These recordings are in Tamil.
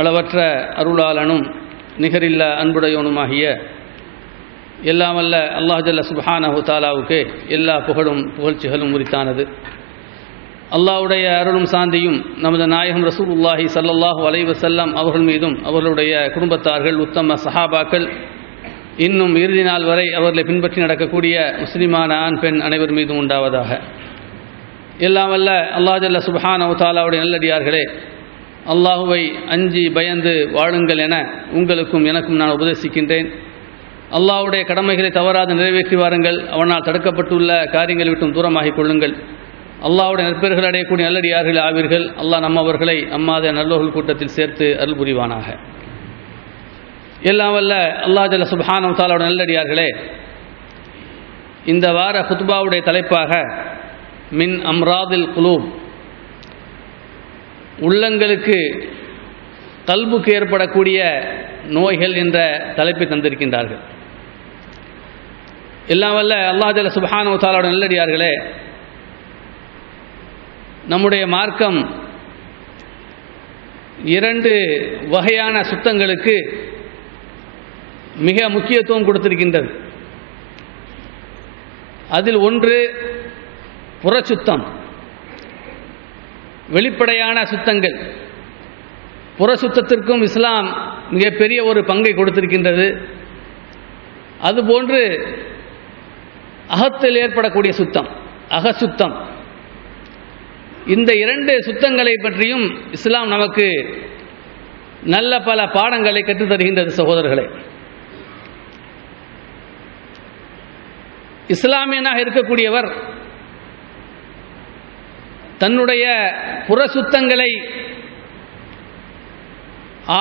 அளவற்ற அருளாளனும் நிகரில்லா அன்புடையோனுமாகிய எல்லாம் வல்ல அல்லாஹ் ஜல்ல சுப்ஹானஹு தஆலாவுக்கு எல்லா புகழ்ச்சிகளும் உரித்தானது. அல்லாஹ்வுடைய அருளும் சாந்தியும் நமது நாயகம் ரசூலுல்லாஹி ஸல்லல்லாஹு அலைஹி வஸல்லம் அவர்கள் மீதும் அவர்களுடைய குடும்பத்தார்கள் உத்தம சஹாபாக்கள் இன்னும் இறுதி நாள் வரை அவர்களை பின்பற்றி நடக்கக்கூடிய முஸ்லிமான ஆண் பெண் அனைவர் மீதும் உண்டாவதாக. எல்லாம் வல்ல அல்லாஹ் ஜல்ல சுப்ஹானஹு தஆலாவுடைய நல்லடியார்களே, அல்லாஹுவை அஞ்சி பயந்து வாழுங்கள் என உங்களுக்கும் எனக்கும் நான் உபதேசிக்கின்றேன். அல்லாஹ்வுடைய கடமைகளை தவறாது நிறைவேற்றி வாருங்கள். அவனால் தடுக்கப்பட்டுள்ள காரியங்களை விட்டும் தூரமாகிக் கொள்ளுங்கள். அல்லாஹ்வுடைய நற்பெயர்கள் அடையக்கூடிய நல்லடியார்கள் ஆவீர்கள். அல்லாஹ் நம்மவர்களை அம்மாத நல்லோர்கள் கூட்டத்தில் சேர்த்து அருள் புரிவானாக. எல்லாம் வல்ல அல்லாஹ் ஜல்ல சுப்ஹானஹு தஆலாவுடைய நல்லடியார்களே, இந்த வார குத்பாவுடைய தலைப்பாக மின் அம்ராதில் குலூப், உள்ளங்களுக்கு கல்புக்கு ஏற்படக்கூடிய நோய்கள் என்ற தலைப்பை தந்திருக்கின்றார்கள். எல்லாம் வல்ல அல்லாஹ் ஜல்ல சுப்ஹானஹு தஆலாவுடைய நல்லடியார்களே, நம்முடைய மார்க்கம் இரண்டு வகையான சுத்தங்களுக்கு மிக முக்கியத்துவம் கொடுத்திருக்கின்றது. அதில் ஒன்று புறச்சுத்தம், வெளிப்படையான சுத்தங்கள். புறச்சுத்தத்திற்கும் இஸ்லாம் மிகப்பெரிய ஒரு பங்கை கொடுத்திருக்கின்றது. அதுபோன்று அகத்தில் ஏற்படக்கூடிய சுத்தம், அகசுத்தம். இந்த இரண்டு சுத்தங்களை பற்றியும் இஸ்லாம் நமக்கு நல்ல பல பாடங்களை கற்றுத்தருகின்றது. சகோதரர்களே, இஸ்லாமியனாக இருக்கக்கூடியவர் தன்னுடைய புறசுத்தங்களை,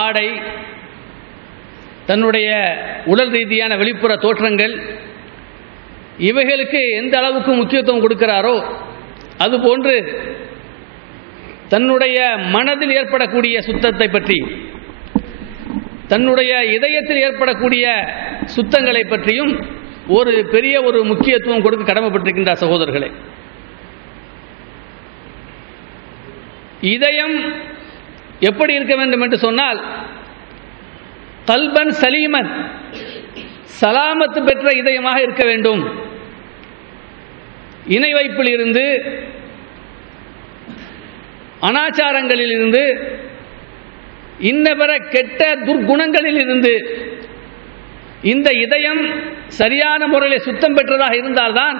ஆடை, தன்னுடைய உடல் ரீதியான வெளிப்புற தோற்றங்கள், இவைகளுக்கு எந்த அளவுக்கு முக்கியத்துவம் கொடுக்கிறாரோ அதுபோன்று தன்னுடைய மனதில் ஏற்படக்கூடிய சுத்தத்தை பற்றி, தன்னுடைய இதயத்தில் ஏற்படக்கூடிய சுத்தங்களை பற்றியும் ஒரு பெரிய ஒரு முக்கியத்துவம் கொடுக்க கடமைப்பட்டிருக்கின்றார். சகோதரர்களே, இதயம் எப்படி இருக்க வேண்டும் என்று சொன்னால், கல்பன் சலீமன், சலாமத்து பெற்ற இதயமாக இருக்க வேண்டும். இணை வைப்பில் இருந்து, அனாச்சாரங்களில் இருந்து, இன்னபிற கெட்ட துர்குணங்களில் இருந்து இந்த இதயம் சரியான முறையில் சுத்தம் பெற்றதாக இருந்தால்தான்,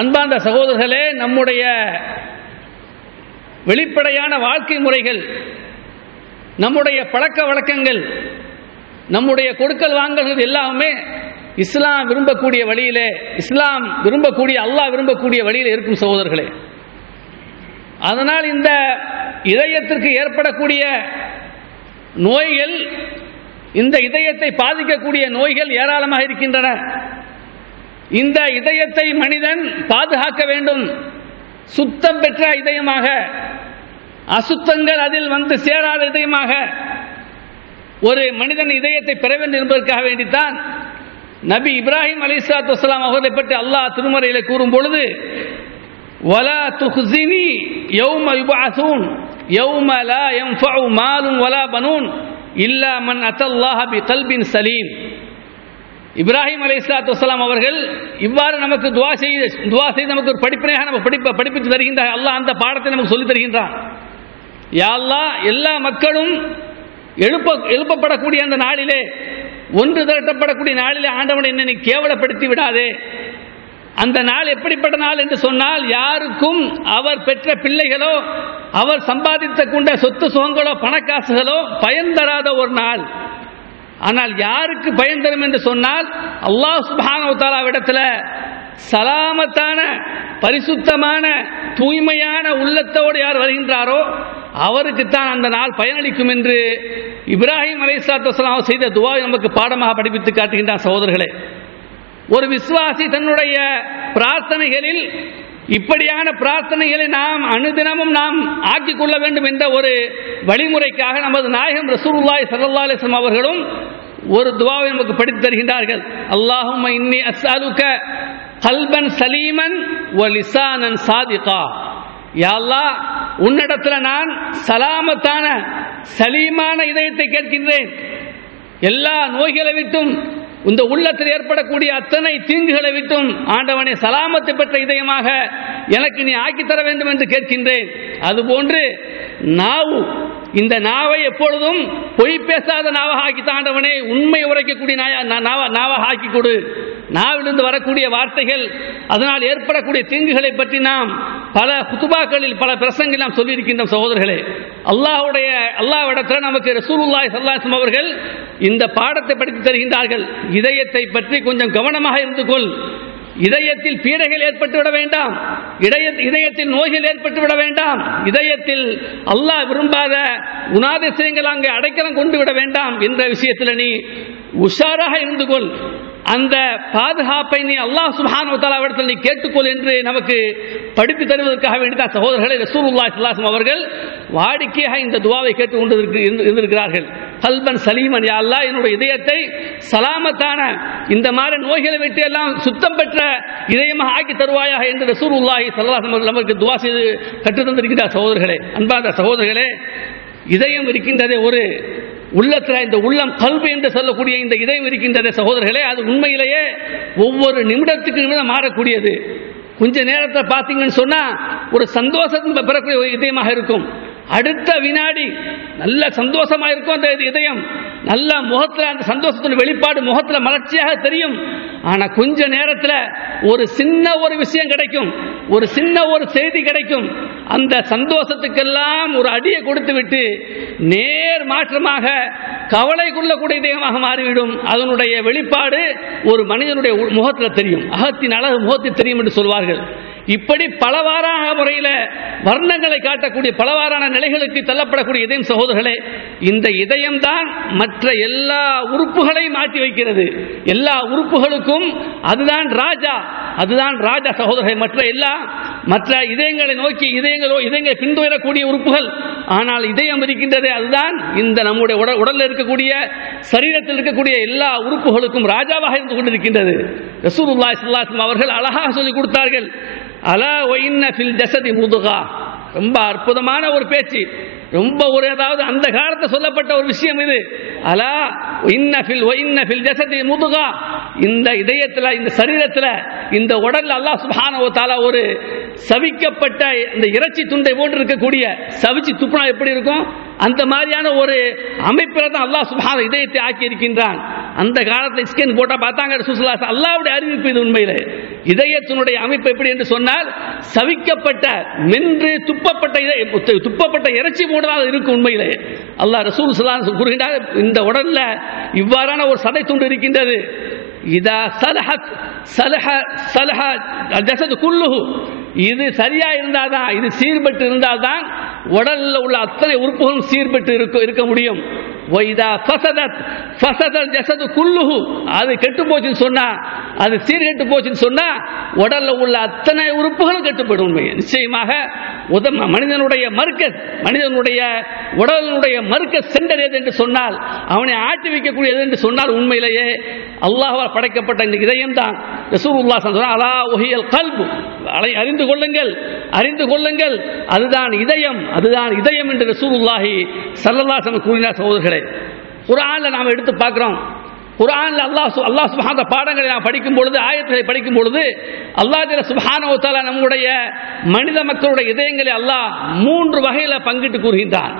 அன்பார்ந்த சகோதரர்களே, நம்முடைய வெளிப்படையான வாழ்க்கை முறைகள், நம்முடைய பழக்க வழக்கங்கள், நம்முடைய கொடுக்கல் வாங்கல்கள் எல்லாமே இஸ்லாம் விரும்பக்கூடிய வழியிலே, இஸ்லாம் விரும்பக்கூடிய, அல்லாஹ் விரும்பக்கூடிய வழியில் இருக்கும். சகோதரர்களே, அதனால் இந்த இதயத்திற்கு ஏற்படக்கூடிய நோய்கள், இந்த இதயத்தை பாதிக்கக்கூடிய நோய்கள் ஏராளமாக இருக்கின்றன. இந்த இதயத்தை மனிதன் பாதுகாக்க வேண்டும். சுத்தம் பெற்ற இதயமாக, அசுத்தங்கள் அதில் வந்து சேராத இதயமாக ஒரு மனிதன் இதயத்தை பெற வேண்டும் என்பதற்காக வேண்டித்தான் நபி இப்ராஹிம் அலைஹிஸ்ஸலாத்து வஸ்ஸலாம் அவர்களை பற்றி அல்லாஹ் திருமறையிலே கூறும் பொழுது, வலா துஹ்ஸினி யௌம யுபஅஸூன் யௌம லா யன்ஃபஉ மாலுன் வலா பனூன் இல்லா மன் அத்தல்லாஹ பிகல்பின் சலீம். இப்ராஹிம் அலைஹிஸ்ஸலாத்து வஸ்ஸலாம் அவர்கள் இவ்வாறு நமக்கு துஆ செய்து நமக்கு ஒரு படிப்பினையாக நம்ம படிப்பித்து தருகின்றார். அல்லாஹ் அந்த பாடத்தை நமக்கு சொல்லித் தருகின்றான். யா அல்லாஹ், எல்லா மக்களும் எழுப்பப்படக்கூடிய அந்த நாளிலே, ஒன்று திரட்டப்படக்கூடிய நாளிலே ஆண்டவனை என்னை நீ கேவலப்படுத்தி விடாதே. அந்த நாள் எப்படிப்பட்ட நாள் என்று சொன்னால், யாருக்கும் அவர் பெற்ற பிள்ளைகளோ, அவர் சம்பாதித்த கொண்ட சொத்து சுகங்களோ, பணக்காசுகளோ பயன் தராத ஒரு நாள். ஆனால் யாருக்கு பயன் தரும் என்று சொன்னால், அல்லாஹ் சுப்ஹானஹு வ தஆலாவிடத்தில் சலாமத்தான, பரிசுத்தமான, தூய்மையான உள்ளத்தோடு யார் வருகின்றாரோ அவருக்குத்தான் அந்த நாள் பயனளிக்கும் என்று இப்ராஹிம் அலைஹிஸ்ஸலாத்து வஸ்ஸலாம் செய்த துஆவை நமக்கு பாடமாக படிப்பித்து காட்டுகின்றார். சகோதரர்களே, ஒரு விசுவாசி தன்னுடைய பிரார்த்தனைகளில் இப்படியான பிரார்த்தனைகளை நாம் அனுதினமும் நாம் ஆக்கிக் கொள்ள வேண்டும் என்ற ஒரு வழிமுறைக்காக நமது நாயகம் ரசூலுல்லாஹி ஸல்லல்லாஹு அலைஹி வஸல்லம் அவர்களும் ஒரு துஆவை நமக்கு படித்து தருகின்றார்கள். அல்லாஹும்ம இன்னி அஸ்அலுக கல்பன் சலீமன் வ லிசானன் சாதிகா. யா அல்லாஹ், உன்னிடத்தில் நான் சலாமத்தான, சலீமான இதயத்தை கேட்கின்றேன். எல்லா நோய்களை விட்டும், இந்த உள்ளத்தில் ஏற்படக்கூடிய அத்தனை தீங்குகளை விட்டும் ஆண்டவனை சலாமத்தை பெற்ற இதயமாக எனக்கு நீ ஆக்கித்தர வேண்டும் என்று கேட்கின்றேன். அதுபோன்று நாவு, இந்த நாவை எப்பொழுதும் பொய் பேசாத நாவாக ஆக்கித்த ஆண்டவனே, உண்மை உரைக்கக்கூடிய நாவாக ஆக்கி கொடு. நாவிலிருந்து வரக்கூடிய வார்த்தைகள், அதனால் ஏற்படக்கூடிய தீங்குகளை பற்றி நாம் பல குத்துபாக்களில் பல பிரசங்களில் நாம் சொல்லியிருக்கின்றோம். சகோதரர்களே, அல்லாஹ்விடத்தில் நமக்கு ரசூலுல்லாஹி ஸல்லல்லாஹு அலைஹி வஸல்லம் அவர்கள் இந்த பாடத்தை படித்து தருகின்றார்கள். இதயத்தை பற்றி கொஞ்சம் கவனமாக இருந்து கொள். இதயத்தில் பீடைகள் ஏற்பட்டு விட வேண்டாம், இதயத்தில் நோய்கள் ஏற்பட்டு விட வேண்டாம், இதயத்தில் அல்லாஹ் விரும்பாத குணாதிசயங்கள் அங்கே அடைக்கலம் கொண்டு விட வேண்டாம் என்ற விஷயத்தில் நீ உஷாராக இருந்து கொள். அந்த பாதுகாப்பை நீ அல்லாஹ் சுப்ஹானஹு வ தஆலாவிடத்தில் நீ கேட்டுக்கொள் என்று நமக்கு படித்து தருவதற்காக வேண்டிதான் சகோதரர்களை ரசூலுல்லாஹி ஸல்லல்லாஹு அலைஹி வஸல்லம் அவர்கள் வாடிக்கையாக இந்த துஆவை கேட்டு கொண்டு இருந்திருக்கிறார்கள். கல்பன் சலீமன், யா அல்லாஹ் என்னுடைய இதயத்தை சலாமத்தான இந்த மாதிரி நோய்களை விட்டு எல்லாம் சுத்தம் பெற்ற இதயமாக ஆக்கி தருவாயாக என்று ரசூலுல்லாஹி ஸல்லல்லாஹு அலைஹி வஸல்லம் நமக்கு துஆ செய்து கற்றுத் தந்திருக்கிறார். சகோதரர்களே, அன்பார்ந்த சகோதரர்களே, இதயம் இருக்கின்றதே ஒரு உள்ளத்தில், இந்த உள்ளம் கல்வி என்று சொல்லக்கூடிய இந்த இதயம் இருக்கின்றதே சகோதரர்களே, அது உண்மையிலேயே ஒவ்வொரு நிமிடத்துக்கு நிமிடம் மாறக்கூடியது. கொஞ்ச நேரத்தில் பார்த்தீங்கன்னு சொன்னா ஒரு சந்தோஷத்தை பெறக்கூடிய ஒரு இதயமாக இருக்கும். அடுத்த வினாடி நல்ல சந்தோஷமாக இருக்கும் அந்த இதயம், நல்ல முகத்தில் அந்த சந்தோஷத்தின் வெளிப்பாடு முகத்தில் மலர்ச்சியாக தெரியும். ஆனால் கொஞ்ச நேரத்தில் ஒரு சின்ன ஒரு விஷயம் கிடைக்கும், ஒரு சின்ன ஒரு செய்தி கிடைக்கும், அந்த சந்தோஷத்துக்கெல்லாம் ஒரு அடியை கொடுத்து விட்டு நேர் மாற்றமாக கவலை கொள்ளக்கூடிய இதயமாக மாறிவிடும். அதனுடைய வெளிப்பாடு ஒரு மனிதனுடைய முகத்தில் தெரியும், அகத்தின் அழகு முகத்தில் தெரியும் என்று சொல்வார்கள். இப்படி பலவாறான முறையில் வர்ணங்களை காட்டக்கூடிய பலவாறான நிலைகளுக்கு தள்ளப்படக்கூடிய இதயம் சகோதரர்களே, இந்த இதயம்தான் மற்ற எல்லா உறுப்புகளையும் மாற்றி வைக்கிறது. எல்லா உறுப்புகளுக்கும் அதுதான் ராஜா, அதுதான் ராஜா சகோதரர்கள். மற்ற இதயங்களை நோக்கி இதயங்களை பின்துயரக்கூடிய உறுப்புகள், ஆனால் இதயம் இருக்கின்றது, அதுதான் இந்த நம்முடைய உடலில் இருக்கக்கூடிய சரீரத்தில் இருக்கக்கூடிய எல்லா உறுப்புகளுக்கும் ராஜாவாக இருந்து கொண்டிருக்கின்றது. ரசூலுல்லாஹி ஸல்லல்லாஹு அலைஹி வஸல்லம் அவர்கள் அழகாக சொல்லிக் கொடுத்தார்கள், அலா வ இன்ன ஃபில் ஜஸதி முதுகா. ரொம்ப அற்புதமான ஒரு பேச்சு, ரொம்ப ஒரு ஏதாவது அந்த காலத்தில் சொல்லப்பட்ட ஒரு விஷயம் இது. அலா இன்ன ஃபில் ஜஸதி முதுகா. இந்த இதயத்தில், இந்த சரீரத்தில், இந்த உடலில் அல்லாஹ் சுப்ஹானஹு வ தஆலா ஒரு சவிக்கப்பட்ட இந்த இறைச்சி துண்டை போன்று இருக்கக்கூடிய, சவிச்சு துப்புனா எப்படி இருக்கும் அந்த மாதிரியான ஒரு அமைப்பில் தான் அல்லாஹ் சுப்ஹானஹு இதயத்தை ஆக்கி இருக்கின்றான். அந்த காலத்தில் ஸ்கேன் போட்டால் பார்த்தாங்க ரசூலுல்லாஹ், அல்லாஹ்வுடைய அறிவிப்பு இது. உண்மையிலே இதயத்தினுடைய அமைப்பு எப்படி என்று சொன்னால், சவிக்கப்பட்ட மென்று துப்பப்பட்ட இறைச்சி போன்றதாக இருக்கும். உண்மையிலே அல்லாஹ் ரசூல் ஸல்லல்லாஹு அலைஹி வஸல்லம் கூறுகின்றார், இந்த உடல்ல இவ்வாறான ஒரு சதை துண்டு இருக்கின்றது. இதா சலஹத் சலஹ ஜஸது குல்லுஹு. இது சரியா இருந்தால்தான், இது சீர்பட்டு இருந்தால்தான் உடலில் உள்ள அத்தனை உறுப்புகளும் சீர்பட்டு இருக்க முடியும். வைதா ஃபஸதத் ஃபஸதல் ஜஸது குல்லுஹு. அது கெட்டு போச்சுன்னு சொன்னா, அது சீர்கெட்டு போச்சுன்னு சொன்னா உடல்ல உள்ள அத்தனை உறுப்புகளும் கெட்டுப்படும். நிச்சயமாக மனிதனுடைய மர்க்கஸ், மனிதனுடைய உடலினுடைய மர்க்கஸ் சென்டர் எது என்று சொன்னால், அவனை ஆட்டி வைக்கக்கூடியது என்று சொன்னால் உண்மையிலேயே அல்லாஹ்வால் படைக்கப்பட்ட இந்த இதயம் தான். ரசூலுல்லாஹ் ஸல்லல்லாஹு அலைஹி வஸல்லம், அலா வஹியல் கல்பு, அறிந்து கொள்ளுங்கள், அதுதான் இதயம், அதுதான் இதயம் என்று ரசூலுல்லாஹி ஸல்லல்லாஹு அலைஹி வஸல்லம் கூறினார். சகோதரர்களே, குர்ஆன்ல நாம் எடுத்து பார்க்கிறோம். குர்ஆன்ல அல்லாஹ் சுப்ஹானஹு பாடங்களை நாம் படிக்கும் பொழுது, ஆயத்துகளை படிக்கும் பொழுது அல்லாஹ் சுப்ஹானஹு வ தஆலா நம்முடைய மனித மக்களுடைய இதயங்களை அல்லாஹ் 3 வகையில் பங்கிட்டு கூறுகின்றான்,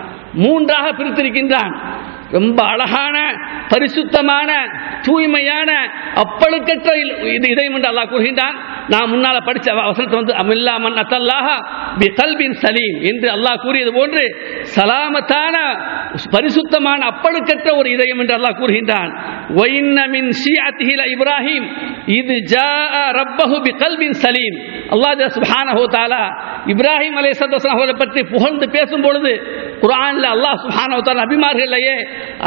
3ஆக பிரித்திருக்கின்றான். ரொம்ப அழகான, பரிசுத்தமான, தூய்மையான, அப்பழுக்கற்ற இதயம் என்று அல்லாஹ் கூறுகின்றான். நான் முன்னால் படித்த வசனத்தை வந்து அமில்லா மன் அத்தல்லாஹ பி கல்பின் சலீம் என்று அல்லாஹ் கூறியது போன்று சலாமத்தான, பரிசுத்தமான, அப்பழுக்கற்ற ஒரு இதயம் என்று அல்லாஹ் கூறுகின்றான். வைன்ன மின் ஷியத்திஹி இப்ராஹிம் இது ஜாஅ ரப்பஹு பி கல்பின் சலீம். அல்லாஹ் சுப்ஹானஹு வ தஆலா இப்ராஹிம் அலைஹிஸ்ஸலாம் அவர்களை பற்றி புகழ்ந்து பேசும் பொழுது குர்ஆனில் அல்லாஹ் சுப்ஹானஹு வ தஆலா நபிமார்களையே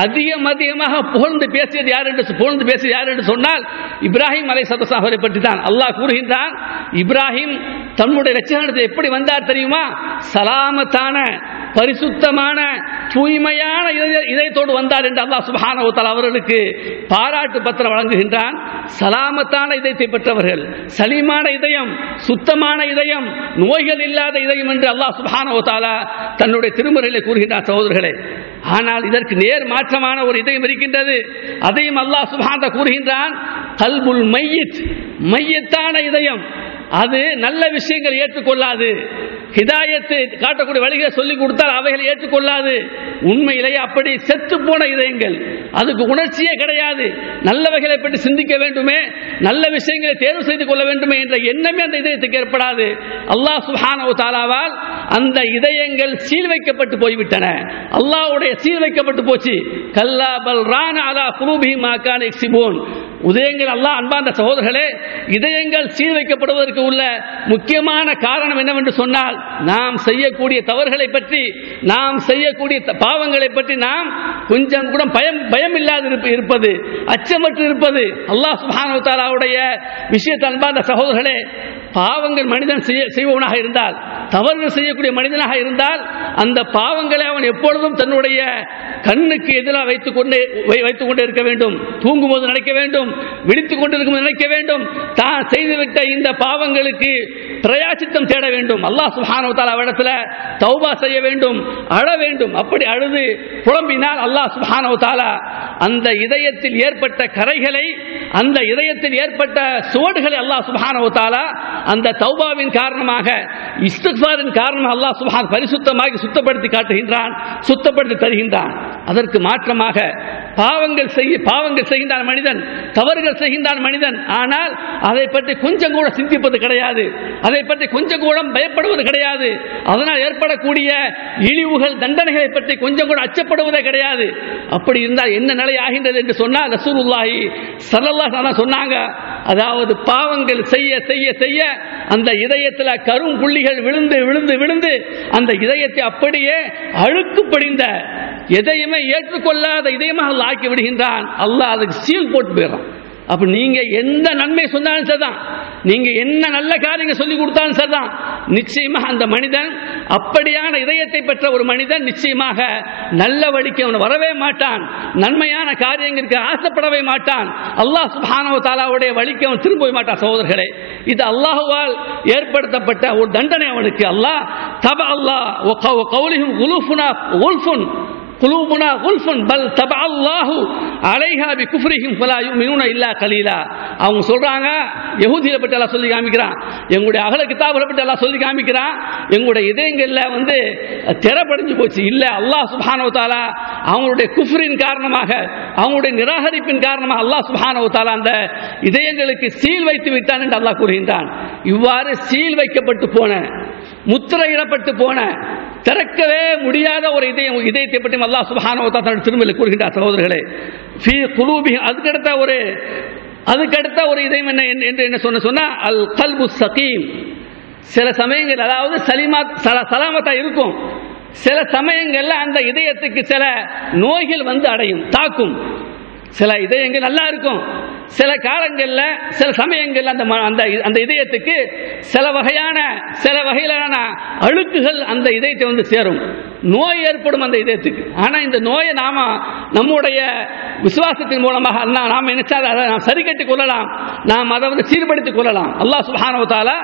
அதிகமாக புகழ்ந்து பேசியது யார் என்று சொன்னால் இப்ராஹிம் அலைஹிஸ்ஸலாம் அவரை பற்றி தான். அல்லாஹ் கூறுகின்றான், இப்ராஹிம் தன்னுடைய இரட்சகனிடத்தில் எப்படி வந்தார் தெரியுமா? சலாமத்தான, பரிசுத்தமான, தூய்மையான இதயத்தோடு வந்தார் என்று அல்லாஹ் சுப்ஹானஹு வ தஆலா அவர்களுக்கு பாராட்டு பத்திரம் வழங்குகின்றான். சலாமத்தான இதயத்தை பெற்றவர்கள், சலீமான இதயம், சுத்தமான இதயம், நோய்கள் இல்லாத இதயம் என்று அல்லாஹ் சுப்ஹானஹு வ தஆலா தன்னுடைய திருமறையிலே கூறுகின்றார். சகோதரர்களே, ஆனால் இதற்கு நேர் மாற்றமான ஒரு இதயம் இருக்கின்றது. அதையும் அல்லாஹ் சுப்ஹானஹு கூறுகின்றான், கல்புல் மையித், மையத்தான இதயம். அது நல்ல விஷயங்கள் ஏற்றுக்கொள்ளாது, ஹிதாயத்து காட்டக்கூடிய வழிகளை சொல்லிக் கொடுத்தால் அவைகளை ஏற்றுக்கொள்ளாது. உண்மையிலேயே அப்படி செத்து போன இதயங்கள், அதுக்கு உணர்ச்சியே கிடையாது. நல்லவைகளை பற்றி சிந்திக்க வேண்டுமே, நல்ல விஷயங்களை தேர்வு செய்து கொள்ள வேண்டுமே என்ற எண்ணமே அந்த இதயத்துக்கு ஏற்படாது. அல்லாஹ் சுப்ஹானஹு தஆலாவால் அந்த இதயங்கள் சீல் வைக்கப்பட்டு போய்விட்டன. அல்லாஹ்வுடைய சீல் வைக்கப்பட்டு போச்சு. கல்லா பல் ரான அலா குலூபிஹிம் மா கானு யக்ஸிபூன். இதயங்கள், அல்லாஹ் அன்பார்ந்த சகோதரர்களே, இதயங்கள் சீல் வைக்கப்படுவதற்கு உள்ள முக்கியமான காரணம் என்னவென்று சொன்னால், நாம் செய்யக்கூடிய தவறுகளை பற்றி, நாம் செய்யக்கூடிய பாவங்களை பற்றி நாம் கொஞ்சம் கூட பயம் இல்லாது இருப்பது, அச்சமற்று இருப்பது. அல்லாஹ் சுப்ஹானஹு தஆலாவுடைய விஷயத்தை அன்பார்ந்த சகோதரர்களே, பாவங்கள் மனிதன் செய்பவனாக இருந்தால், தவறுகள் செய்யக்கூடிய மனிதனாக இருந்தால், அந்த பாவங்களை அவன் எப்பொழுதும் தன்னுடைய கண்ணுக்கு எதிராக வைத்துக் கொண்டே இருக்க வேண்டும். தூங்கும்போது நினைக்க வேண்டும், விழித்துக் கொண்டிருக்கும் நினைக்க வேண்டும், தான் செய்துவிட்ட இந்த பாவங்களுக்கு பிரயாசித்தம் தேட வேண்டும். அல்லாஹ் சுப்ஹானஹு தஆலா இடத்துல தௌபா செய்ய வேண்டும், அழ வேண்டும். அப்படி அழுது புலம்பினால் அல்லாஹ் சுப்ஹானஹு தஆலா அந்த இதயத்தில் ஏற்பட்ட கரைகளை, அந்த இதயத்தில் ஏற்பட்ட சுவடுகளை அல்லாஹ் சுப்ஹானஹு தஆலா அந்த தௌபாவின் காரணமாக, இஸ்திக்ஃபாரின் காரணமாக அல்லாஹ் சுப்ஹானஹு பரிசுத்தமாகி சுத்தப்படுத்தி காட்டுகின்றான், சுத்தப்படுத்தி தருகின்றான். அதற்கு மாற்றமாக பாவங்கள் செய்கின்றான் மனிதன், தவறுகள் செய்கின்றான் மனிதன். ஆனால் அதை பற்றி கொஞ்சம் கூட சிந்திப்பது கிடையாது, அதை பற்றி கொஞ்சம் கூட பயப்படுவது கிடையாது. அதனால் ஏற்படக்கூடிய இழிவுகள், தண்டனைகளை பற்றி கொஞ்சம் கூட அச்சப்படுவதே கிடையாது. அப்படி இருந்தால் என்ன நிலை ஆகின்றது என்று சொன்னால், ரசூலுல்லாஹி ஸல்லல்லாஹு அலைஹி வஸல்லம் சொன்னாங்க, அதாவது பாவங்கள் செய்ய செய்ய செய்ய அந்த இதயத்தில் கரும் புள்ளிகள் விழுந்து விழுந்து விழுந்து அந்த இதயத்தை அப்படியே அழுக்கு படிந்த, எதையுமே ஏற்றுக்கொள்ளாத இதயமாக அல்லாஹ் ஆக்கி விடுகின்றான். அல்லாஹ் அதுக்கு சீல் போட்டு போயிடறான். அப்ப நீங்க எந்த நன்மை சொன்னாலும் சரிதான், நீங்க என்ன நல்ல காரியங்கள் சொல்லிக் கொடுத்தாலும் சரிதான், நிச்சயமாக அந்த மனிதன், அப்படியான இதயத்தை பெற்ற ஒரு மனிதன் நிச்சயமாக நல்ல வழிக்கு அவன் வரவே மாட்டான், நன்மையான காரியங்களுக்கு ஆசைப்படவே மாட்டான், அல்லாஹ் சுப்ஹானஹு தஆலாவுடைய வழிக்கு அவன் திரும்பவே மாட்டான். சகோதரர்களே, இது அல்லாஹ்வால் ஏற்படுத்தப்பட்ட ஒரு தண்டனை அவனுக்கு. அல்லாஹ் தப அல்லாஹ் வ கௌலிஹும் குலூஃபுனா குல்ஃபுன் குலூபுனா குல்ஃபுன் பல் தப அல்லாஹு அலைஹா பிகுஃப்ரிஹிம் ஃபலா யுமினூன இல்லா கலீலா. அவங்க சொல்றாங்க, யஹூதிகளை பற்றி அல்லாஹ் சொல்லி காமிக்கிறான், எங்களுடைய அஹ்ல கிதாபுகளை பற்றி அல்லாஹ் சொல்லி காமிக்கிறான், எங்களுடைய இதயங்கள்ல திறப்படைஞ்சு போச்சு. இல்ல, அல்லாஹ் சுப்ஹானஹு தஆலா அவங்களுடைய குஃப்ரின் காரணமாக, அவங்களுடைய நிராகரிப்பின் காரணமாக அல்லாஹ் சுப்ஹானஹு தஆலா அந்த இதயங்களுக்கு சீல் வைத்து விட்டான் என்று அல்லாஹ் கூறுகின்றான். இவ்வாறு சீல் வைக்கப்பட்டு போன, முத்திரையிடப்பட்டு போன, திறக்கவே முடியாத ஒரு இதயத்தை பற்றி அல்லாஹ் சுப்ஹானஹு வ தஆலா திருமறையில் கூறுகின்றார். சகோதரர்களே, ஃபீ குலூபிஹிம், அதுக்கடுத்த ஒரு இதயம் என்ன சொன்னா, அல் கல்பு ஸகீம். சில சமயங்கள் அதாவது சலாமத்தா இருக்கும், சில சமயங்கள்ல அந்த இதயத்துக்கு சில நோய்கள் அடையும், தாக்கும். சில இதயங்கள் நல்லா இருக்கும், சில காலங்களில் சில சமயங்கள் அந்த இதயத்துக்கு சில வகையிலான அழுக்குகள் அந்த இதயத்தை சேரும், நோய் ஏற்படும் அந்த இதயத்துக்கு. ஆனால் இந்த நோயை நாம நம்முடைய விசுவாசத்தின் மூலமாக நாம் நினைச்சால் அதை நாம் சரி கட்டிக் கொள்ளலாம், நாம் அதை சீர்படுத்திக் கொள்ளலாம். அல்லாஹ் சுப்ஹானஹு வ தஆலா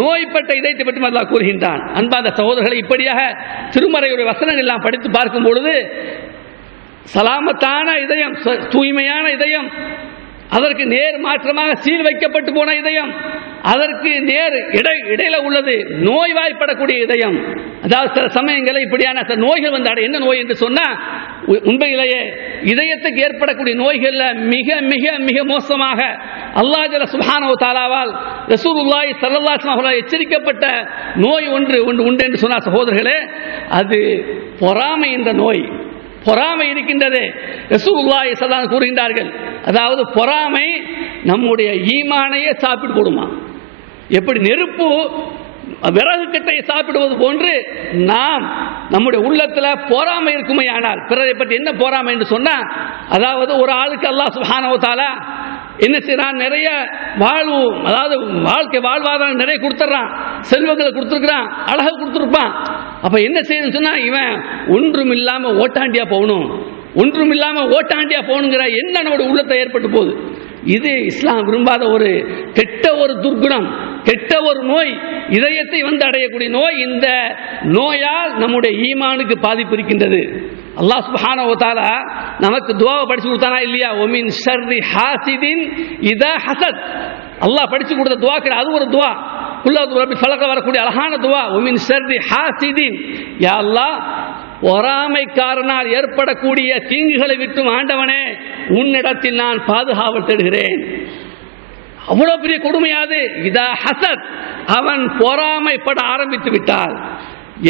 நோய்பட்ட இதயத்தை பற்றி அல்லாஹ் கூறுகின்றான். அன்பார்ந்த சகோதரர்களை, இப்படியாக திருமறையுடைய வசனங்கள் எல்லாம் படித்து பார்க்கும் பொழுது, சலாமத்தான இதயம், தூய்மையான இதயம், அதற்கு நேர் மாற்றமாக சீல் வைக்கப்பட்டு போன இதயம், அதற்கு நேர் இடையில உள்ளது நோய்வாய்ப்படக்கூடிய இதயம். அதாவது சில சமயங்களில் இப்படியான நோய்கள் என்ன நோய் என்று சொன்னா, உண்மையிலேயே இதயத்துக்கு ஏற்படக்கூடிய நோய்கள்ல மிக மிக மிக மோசமாக அல்லாஹ் ஜல்ல சுப்ஹானஹு வ தஆலாவால் ரசூலுல்லாஹி ஸல்லல்லாஹு அலைஹி வஸல்லம் எச்சரிக்கப்பட்ட நோய் உண்டு என்று சொன்னார். சகோதரர்களே, அது பொறாமை என்ற நோய். பொறாமை இருக்கின்றது. ரசூலுல்லாஹி ஸல்லல்லாஹு அலைஹி வஸல்லம் கூறுகின்றார்கள், அதாவது பொறாமை நம்முடைய ஈமானையே சாப்பிட்டு போடுமா. எப்படி நெருப்பு விறகு கட்டையை சாப்பிடுவது போன்று நாம் நம்முடைய உள்ளத்தில் பொறாமை இருக்குமே. ஆனால் பிறரை பற்றி என்ன பொறாமை என்று சொன்னா, அதாவது ஒரு ஆளுக்கு அல்லாஹ் சுப்ஹானஹு வ தஆலா என்ன செய்யறான், நிறைய வாழ்வு, அதாவது வாழ்வாதாரம் நிறைய கொடுத்துட்றான், செல்வங்களை கொடுத்துருக்கிறான், அழகு கொடுத்துருப்பான். அப்ப என்ன செய்யணும்னு சொன்னா, இவன் ஒன்றும் இல்லாம ஓட்டாண்டியா போகணும், ஒன்றும் இல்லாம ஓட்டாண்டியா போகணுங்கிற என்ன நம்முடைய உள்ளத்தை ஏற்பட்டு போகுது. இது இஸ்லாம் விரும்பாத ஒரு கெட்ட ஒரு துர்குணம், கெட்ட ஒரு நோய், இதயத்தை அடையக்கூடிய நோய். இந்த நோயால் நம்முடைய ஈமானுக்கு பாதிப்பு இருக்கின்றது. அல்லாஹ் சுப்ஹானஹு வ தஆலா நமக்கு துஆவை படிச்சு கொடுத்தானா இல்லையா? ஒமின் ஷர்ரி ஹாசிதின் இதா ஹசத். அல்லாஹ் படிச்சு கொடுத்த துஆக்கள் அது ஒரு துஆ. குல்லாது ரப்பி ஃபலக வரக்கூடிய அழகான துஆ. ஒமின் ஷர்ரி ஹாசிதின், யா அல்லாஹ் பொறாமைக்காரனால் ஏற்படக்கூடிய தீங்குகளை விட்டும் ஆண்டவனே உன்னிடத்தில் நான் பாதுகாவல் தேடுகிறேன். அவ்வளவு பெரிய கொடுமையாது. இதா ஹசத், அவன் பொறாமைப்பட ஆரம்பித்து விட்டால்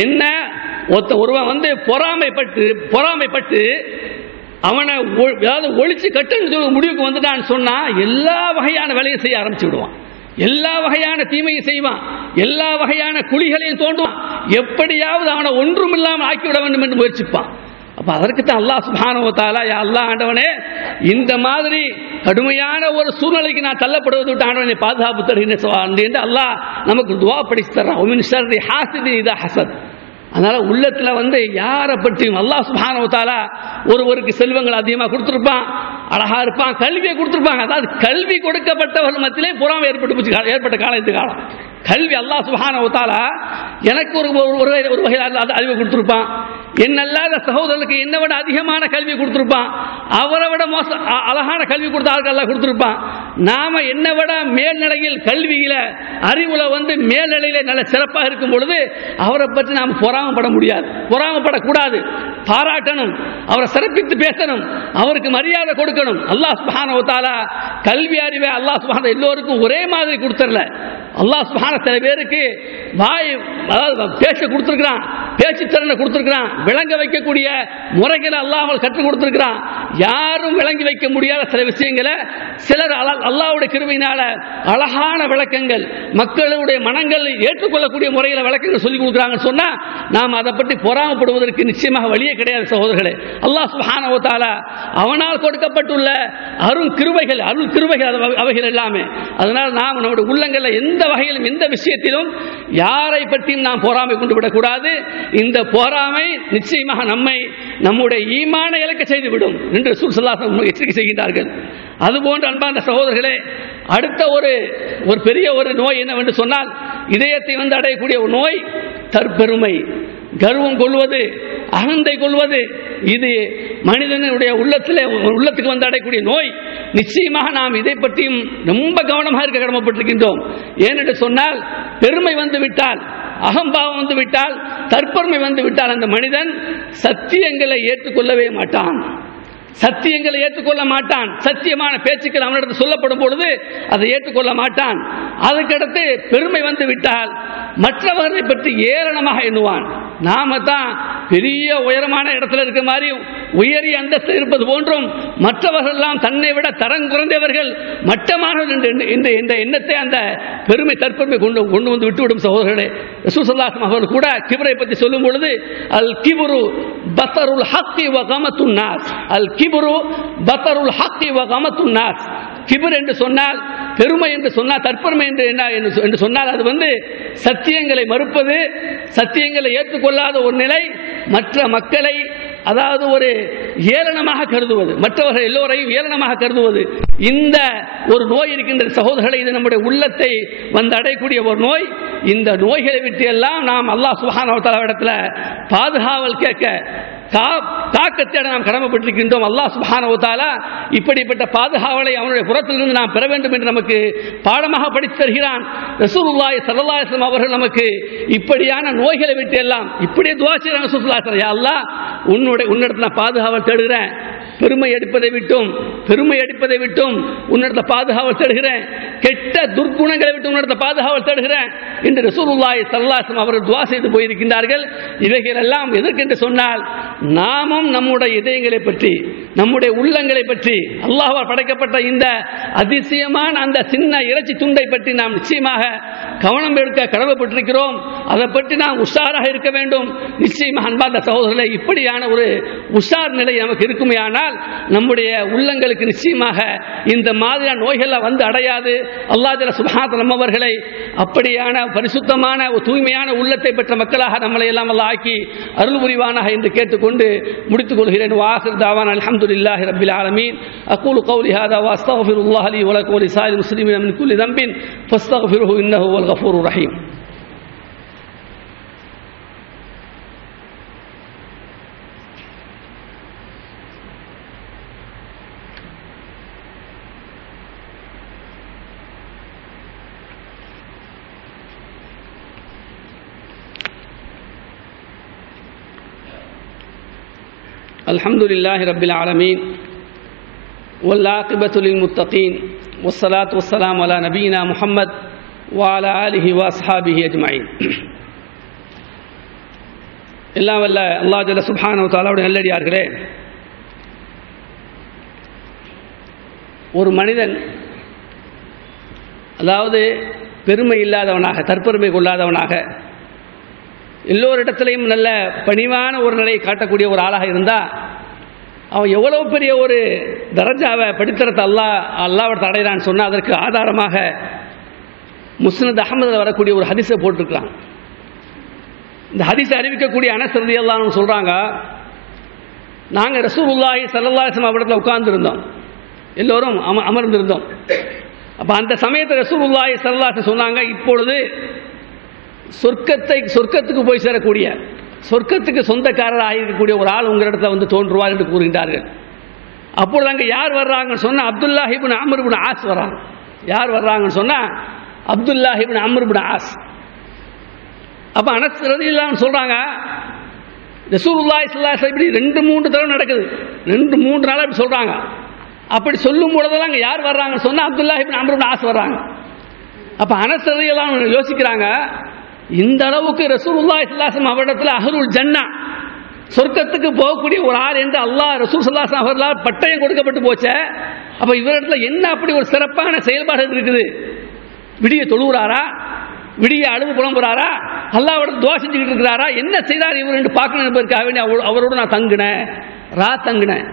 என்ன? ஒருவன் வந்து பொறாமைப்பட்டு அவனை ஏதாவது ஒழிச்சு கட்டு முடிவுக்கு வந்துட்டான்னு சொன்னா எல்லா வகையான வேலையும் செய்ய ஆரம்பிச்சு விடுவான். எல்லா வகையான தீமையும் செய்வான். எல்லா வகையான குழிகளையும் தோண்டுவான். எப்படியாவது அவனை ஒன்றும் இல்லாமல் ஆக்கிவிட வேண்டும் என்று முயற்சிப்பான். அப்ப அதற்குத்தான் அல்லாஹ் சுப்ஹானஹு வ தஆலா, யா அல்லாஹ் ஆண்டவனே இந்த மாதிரி கடுமையான ஒரு சூழ்நிலைக்கு நான் தள்ளப்படுவது விட்டு ஆண்டவனை பாதுகாப்பு தருகிறேன் என்று அல்லாஹ் நமக்கு துஆ படிச்சு தர்றான். ஒமின் ஷர்ரி ஹாசிதின் இதா ஹசத். அதனால உள்ளத்துல வந்து யாரை பற்றியும் அல்லாஹ் சுப்ஹானஹு வ தஆலா ஒருவருக்கு செல்வங்கள் அதிகமாக கொடுத்துருப்பான், அழகா இருப்பான், கல்வியை கொடுத்துருப்பாங்க. அதாவது கல்வி கொடுக்கப்பட்டவர்கள் மத்தியிலே பொறாமை ஏற்பட்ட காலத்து காலம். கல்வி அல்லாஹ் சுப்ஹானஹு வ தஆலா எனக்கு ஒரு வகையில் அறிவை கொடுத்துருப்பான். என்னல்லாத சகோதரர்களுக்கு என்னை விட அதிகமான கல்வி கொடுத்துருப்பான். அவரை விட அழகான கல்வி கொடுத்த ஆட்கள் எல்லாம் கொடுத்துருப்பான். நாம என்னை விட மேல்நிலையில் கல்வியில அறிவுல வந்து மேல்நிலையில நல்ல சிறப்பாக இருக்கும் பொழுது அவரை பற்றி நாம் பொறாமப்பட முடியாது, பொறாமப்படக்கூடாது. பாராட்டணும், அவரை சிறப்பித்து பேசணும், அவருக்கு மரியாதை கொடுக்கணும். அல்லாஹ் சுப்ஹானஹு வ தஆலா கல்வி அறிவை அல்லாஹ் சுப்ஹானஹு எல்லோருக்கும் ஒரே மாதிரி கொடுத்துடல. அல்லாஹ் சுப்ஹானஹு சில பேருக்கு வாய் அதாவது பேச கொடுத்துருக்கிறான், பேச்சு திறனை கொடுத்துருக்கிறான், விளங்க வைக்கக்கூடிய முறைகளை அல்லாஹ் கற்றுக் கொடுத்திருக்கிறான். யாரும் விளங்கி வைக்க முடியாத சில விஷயங்களை சிலர் அல்லாஹ்வுடைய கிருபையினால அழகான விளக்கங்கள், மக்களுடைய மனங்கள் ஏற்றுக்கொள்ளக்கூடிய முறையில் விளக்கங்கள் சொல்லிக் கொடுக்குறாங்கன்னு சொன்னா நாம் அதை பற்றி பொறாமப்படுவதற்கு நிச்சயமாக வழியே கிடையாது சகோதரர்களே. அல்லாஹ் சுப்ஹானஹு வ தஆலா அவனால் கொடுக்கப்பட்டுள்ள அருள் கிருபைகள் அவைகள் எல்லாமே. அதனால் நாம் நம்முடைய உள்ளங்களில் எந்த வகையிலும் எந்த விஷயத்திலும் யாரை பற்றியும் நாம் பொறாமை கொண்டு விடக்கூடாது. இந்த பொறாமை நிச்சயமாக நம்முடைய ஈமானை இழக்க செய்துவிடும் என்று ரசூல் ஸல்லல்லாஹு அலைஹி வஸல்லம் எச்சரிக்கை செய்கின்றார்கள். அதுபோன்று அன்பார்ந்த சகோதரர்களே, அடுத்த ஒரு பெரிய ஒரு நோய் என்னவென்று சொன்னால் இதயத்தை வந்து அடையக்கூடிய ஒரு நோய் தற்பெருமை, கர்வம் கொள்வது, அகந்தை கொள்வது. இது மனிதனுடைய உள்ளத்துக்கு வந்து அடையக்கூடிய நோய். நிச்சயமாக நாம் இதை பற்றியும் ரொம்ப கவனமாக இருக்க கடமைப்பட்டிருக்கின்றோம். ஏனென்று சொன்னால் பெருமை வந்து விட்டால், அகம்பாவம் வந்து விட்டால், தற்பெருமை வந்து விட்டால் அந்த மனிதன் சத்தியங்களை ஏற்றுக்கொள்ளவே மாட்டான். சத்தியங்களை ஏற்றுக்கொள்ள மாட்டான். சத்தியமான பேச்சுக்கள் அவனிடத்தில் சொல்லப்படும் பொழுது அதை ஏற்றுக்கொள்ள மாட்டான். அதுக்கடுத்து பெருமை வந்து விட்டால் மற்றவர்களை பற்றி ஏளனமாக எண்ணுவான். நாம தான் பெரிய உயரமான இடத்துல இருக்கிற மாதிரியும் உயரிய அந்தஸ்து இருப்பது போன்றும் மற்றவர்கள் எல்லாம் தன்னை விட தரம் குறைந்தவர்கள் மட்டமானவர்கள் என்ற எண்ணத்தை அந்த பெருமை தற்பெருமை கொண்டு வந்து விட்டுவிடும் சகோதரர்களே. ரசூல் ஸல்லல்லாஹு அலைஹி வஸல்லம் அவர்கள் கூட கிபரை பற்றி சொல்லும் பொழுது அல் கிபுரு பஸருல் ஹக்கி வ கமத்துன் நாஸ், அல் கிபுரு பஸருல் ஹக்கி வ கமத்துன் நாஸ். கிபர் என்று சொன்னால், பெருமை என்று சொன்னால், தற்பெருமை என்று சொன்னால் அது வந்து சத்தியங்களை மறுப்பது, சத்தியங்களை ஏற்றுக்கொள்ளாத ஒரு நிலை, மற்ற மக்களை அதாவது ஒரு ஏளனமாக கருதுவது, மற்றவர்கள் எல்லோரையும் ஏளனமாக கருதுவது. இந்த ஒரு நோய் இருக்கின்ற சகோதரர்களை, இது நம்முடைய உள்ளத்தை வந்து அடையக்கூடிய ஒரு நோய். இந்த நோய்களை விட்டு எல்லாம் நாம் அல்லாஹ் சுப்ஹானஹு வ தஆலா இடத்துல பாதுகாவல் கேட்க தாக்கத்தை நாம் கடமைப்பட்டிருக்கின்றோம். அல்லாஹ் சுப்ஹானஹு வ தஆலா இப்படிப்பட்ட பாதுகாவலை அவனுடைய புறத்திலிருந்து நாம் பெற வேண்டும் என்று நமக்கு பாடமாக படித்து தருகிறான். ரசூலுல்லாஹி ஸல்லல்லாஹு அலைஹி வஸல்லம் அவர்கள் நமக்கு இப்படியான நோய்களை விட்டு எல்லாம் இப்படியே துஆ செய்றாங்க. ரசூலுல்லாஹி ஸல்லல்லாஹு அலைஹி வஸல்லம், யா அல்லாஹ் உன்னிடத்தில் நான் பாதுகாவல் தேடுகிறேன், பெருமை அடிப்பதை விட்டும் உன்னிடத்தில் பாதுகாவல் தேடுகிறேன், கெட்ட துர்க்குணங்களை விட்டு உன்னிடத்தில் பாதுகாவல் தேடுகிறேன் என்று ரசூலுல்லாஹி ஸல்லல்லாஹு அலைஹி வஸல்லம் அவர்கள் துஆ செய்து போயிருக்கின்றார்கள். இவைகள் எல்லாம் எதற்கென்று சொன்னால், நாமும் நம்முடைய இதயங்களை பற்றி, நம்முடைய உள்ளங்களை பற்றி, அல்லாஹ்வால் படைக்கப்பட்ட இந்த அதிசயமான அந்த சின்ன இறைச்சி துண்டை பற்றி நாம் நிச்சயமாக கவனம் எடுக்க கடமைப்பட்டிருக்கிறோம். அதை பற்றி நாம் உஷாராக இருக்க வேண்டும். நிச்சயமாக அன்பார்ந்த சகோதரர்களே, இப்படியான ஒரு உஷார் நிலை நமக்கு இருக்குமே ஆனால் நம்முடைய உள்ளங்களுக்கு நிச்சயமாக இந்த மாதிரியான நோய்கள் வந்து அடையாது. அல்லாஹ் ஜல்ல சுப்ஹானஹு நம்மவர்களை அப்படியான பரிசுத்தமான தூய்மையான உள்ளத்தை பெற்ற மக்களாக நம்மளை எல்லாம் அல்லாஹ் ஆக்கி அருள் புரிவானாக என்று கேட்டுக்கொண்டு முடித்துக் கொள்கிறேன். வாஹிர் தாவானா அல்ஹம்துலில்லாஹி ரப்பில் ஆலமீன். அகூலு கௌலி ஹாதா வ அஸ்தக்ஃபிருல்லாஹ லி வ லக்கும் வ லிசாயிரில் முஸ்லிமீன மின் குல்லி தம்பின் ஃபஸ்தக்ஃபிருஹு இன்னஹு ஹுவல் கஃபூருர் ரஹீம். அல்ஹம்துலில்லாஹி ரப்பில் ஆலமீன் வல்லாகிபத்து லில் முத்தகீன் வஸ்ஸலாத்து வஸ்ஸலாமு அலா நபியினா முஹம்மத் வ அலா ஆலிஹி வ அஸ்ஹாபிஹி அஜ்மஈன். எல்லாம் வல்ல அல்லாஹ் ஜல்ல சுப்ஹானஹு வ தஆலாவுடைய நல்லடியார்களே, ஒரு மனிதன் அதாவது பெருமை இல்லாதவனாக, தற்பெருமை கொள்ளாதவனாக, எல்லோரிடத்திலையும் நல்ல பணிவான ஒரு நிலையை காட்டக்கூடிய ஒரு ஆளாக இருந்தால் அவன் எவ்வளோ பெரிய ஒரு தரஜாவை படித்தரத்தை அல்லாஹ்விடத்தை அடைகிறான்னு சொன்னால் அதற்கு ஆதாரமாக முஸ்னத் அஹ்மதில் வரக்கூடிய ஒரு ஹதீஸை போட்டிருக்கிறான். இந்த ஹதீஸை அறிவிக்கக்கூடிய அனஸ் ரலியல்லாஹு அன்ஹு சொல்கிறாங்க, நாங்கள் ரசூலுல்லாஹி ஸல்லல்லாஹு அலைஹி வஸல்லம் அவரிடத்தில் உட்கார்ந்துருந்தோம், எல்லோரும் அமர்ந்திருந்தோம். அப்போ அந்த சமயத்தில் ரசூலுல்லாஹி ஸல்லல்லாஹு அலைஹி வஸல்லம் சொன்னாங்க, இப்பொழுது சொர்க்கத்துக்கு போய் சேரக்கூடிய, சொர்க்கத்துக்கு சொந்தக்காரராக இருக்கக்கூடிய ஒரு ஆள் உங்களிடத்தில் வந்து தோன்றுவார் என்று கூறுகின்றார்கள். அப்பொழுது அங்கே யார் வர்றாங்கன்னு சொன்னால் அப்துல்லாஹ் இப்னு அம்ர் இப்னு ஆஸ் வர்றாங்க. யார் வர்றாங்கன்னு சொன்னால் அப்துல்லாஹ் இப்னு அம்ர் இப்னு ஆஸ். அப்போ அனஸ் ரலியல்லாஹு அன்ஹு சொல்கிறாங்க, ரசூலுல்லாஹி ஸல்லல்லாஹு அலைஹி வஸல்லம் இப்படி 2-3 தடவை நடக்குது, 2-3 நாளாக இப்படி சொல்கிறாங்க. அப்படி சொல்லும் பொழுதெல்லாம் அங்கே யார் வர்றாங்கன்னு சொன்னால் அப்துல்லாஹ் இப்னு அம்ர் இப்னு ஆஸ் வர்றாங்க. அப்போ அனஸ் ரலியல்லாஹு அன்ஹு யோசிக்கிறாங்க, இந்த அளவுக்கு ரசூலுல்லாஹி ஸல்லல்லாஹு அலைஹி வஸல்லம் அவரிடத்தில் அஹ்லுல் ஜன்னா, சொர்க்கத்துக்கு போகக்கூடிய ஒரு ஆள் என்று அல்லாஹ் ரசூல் ஸல்லல்லாஹு அலைஹி வஸல்லம் அவர்களால் பட்டயம் கொடுக்கப்பட்டு போச்சே, அப்போ இவரிடத்துல என்ன அப்படி ஒரு சிறப்பான செயல்பாடு இருக்குது? விடிய தொழுகிறாரா, விடிய அழுது புலம்புறாரா, அல்லாஹ்வோட துஆ செஞ்சுக்கிட்டு இருக்கிறாரா, என்ன செய்தார் இவர் என்று பார்க்கணும் என்பதற்காக வேண்டி அவரோடு நான் தங்கினேன்,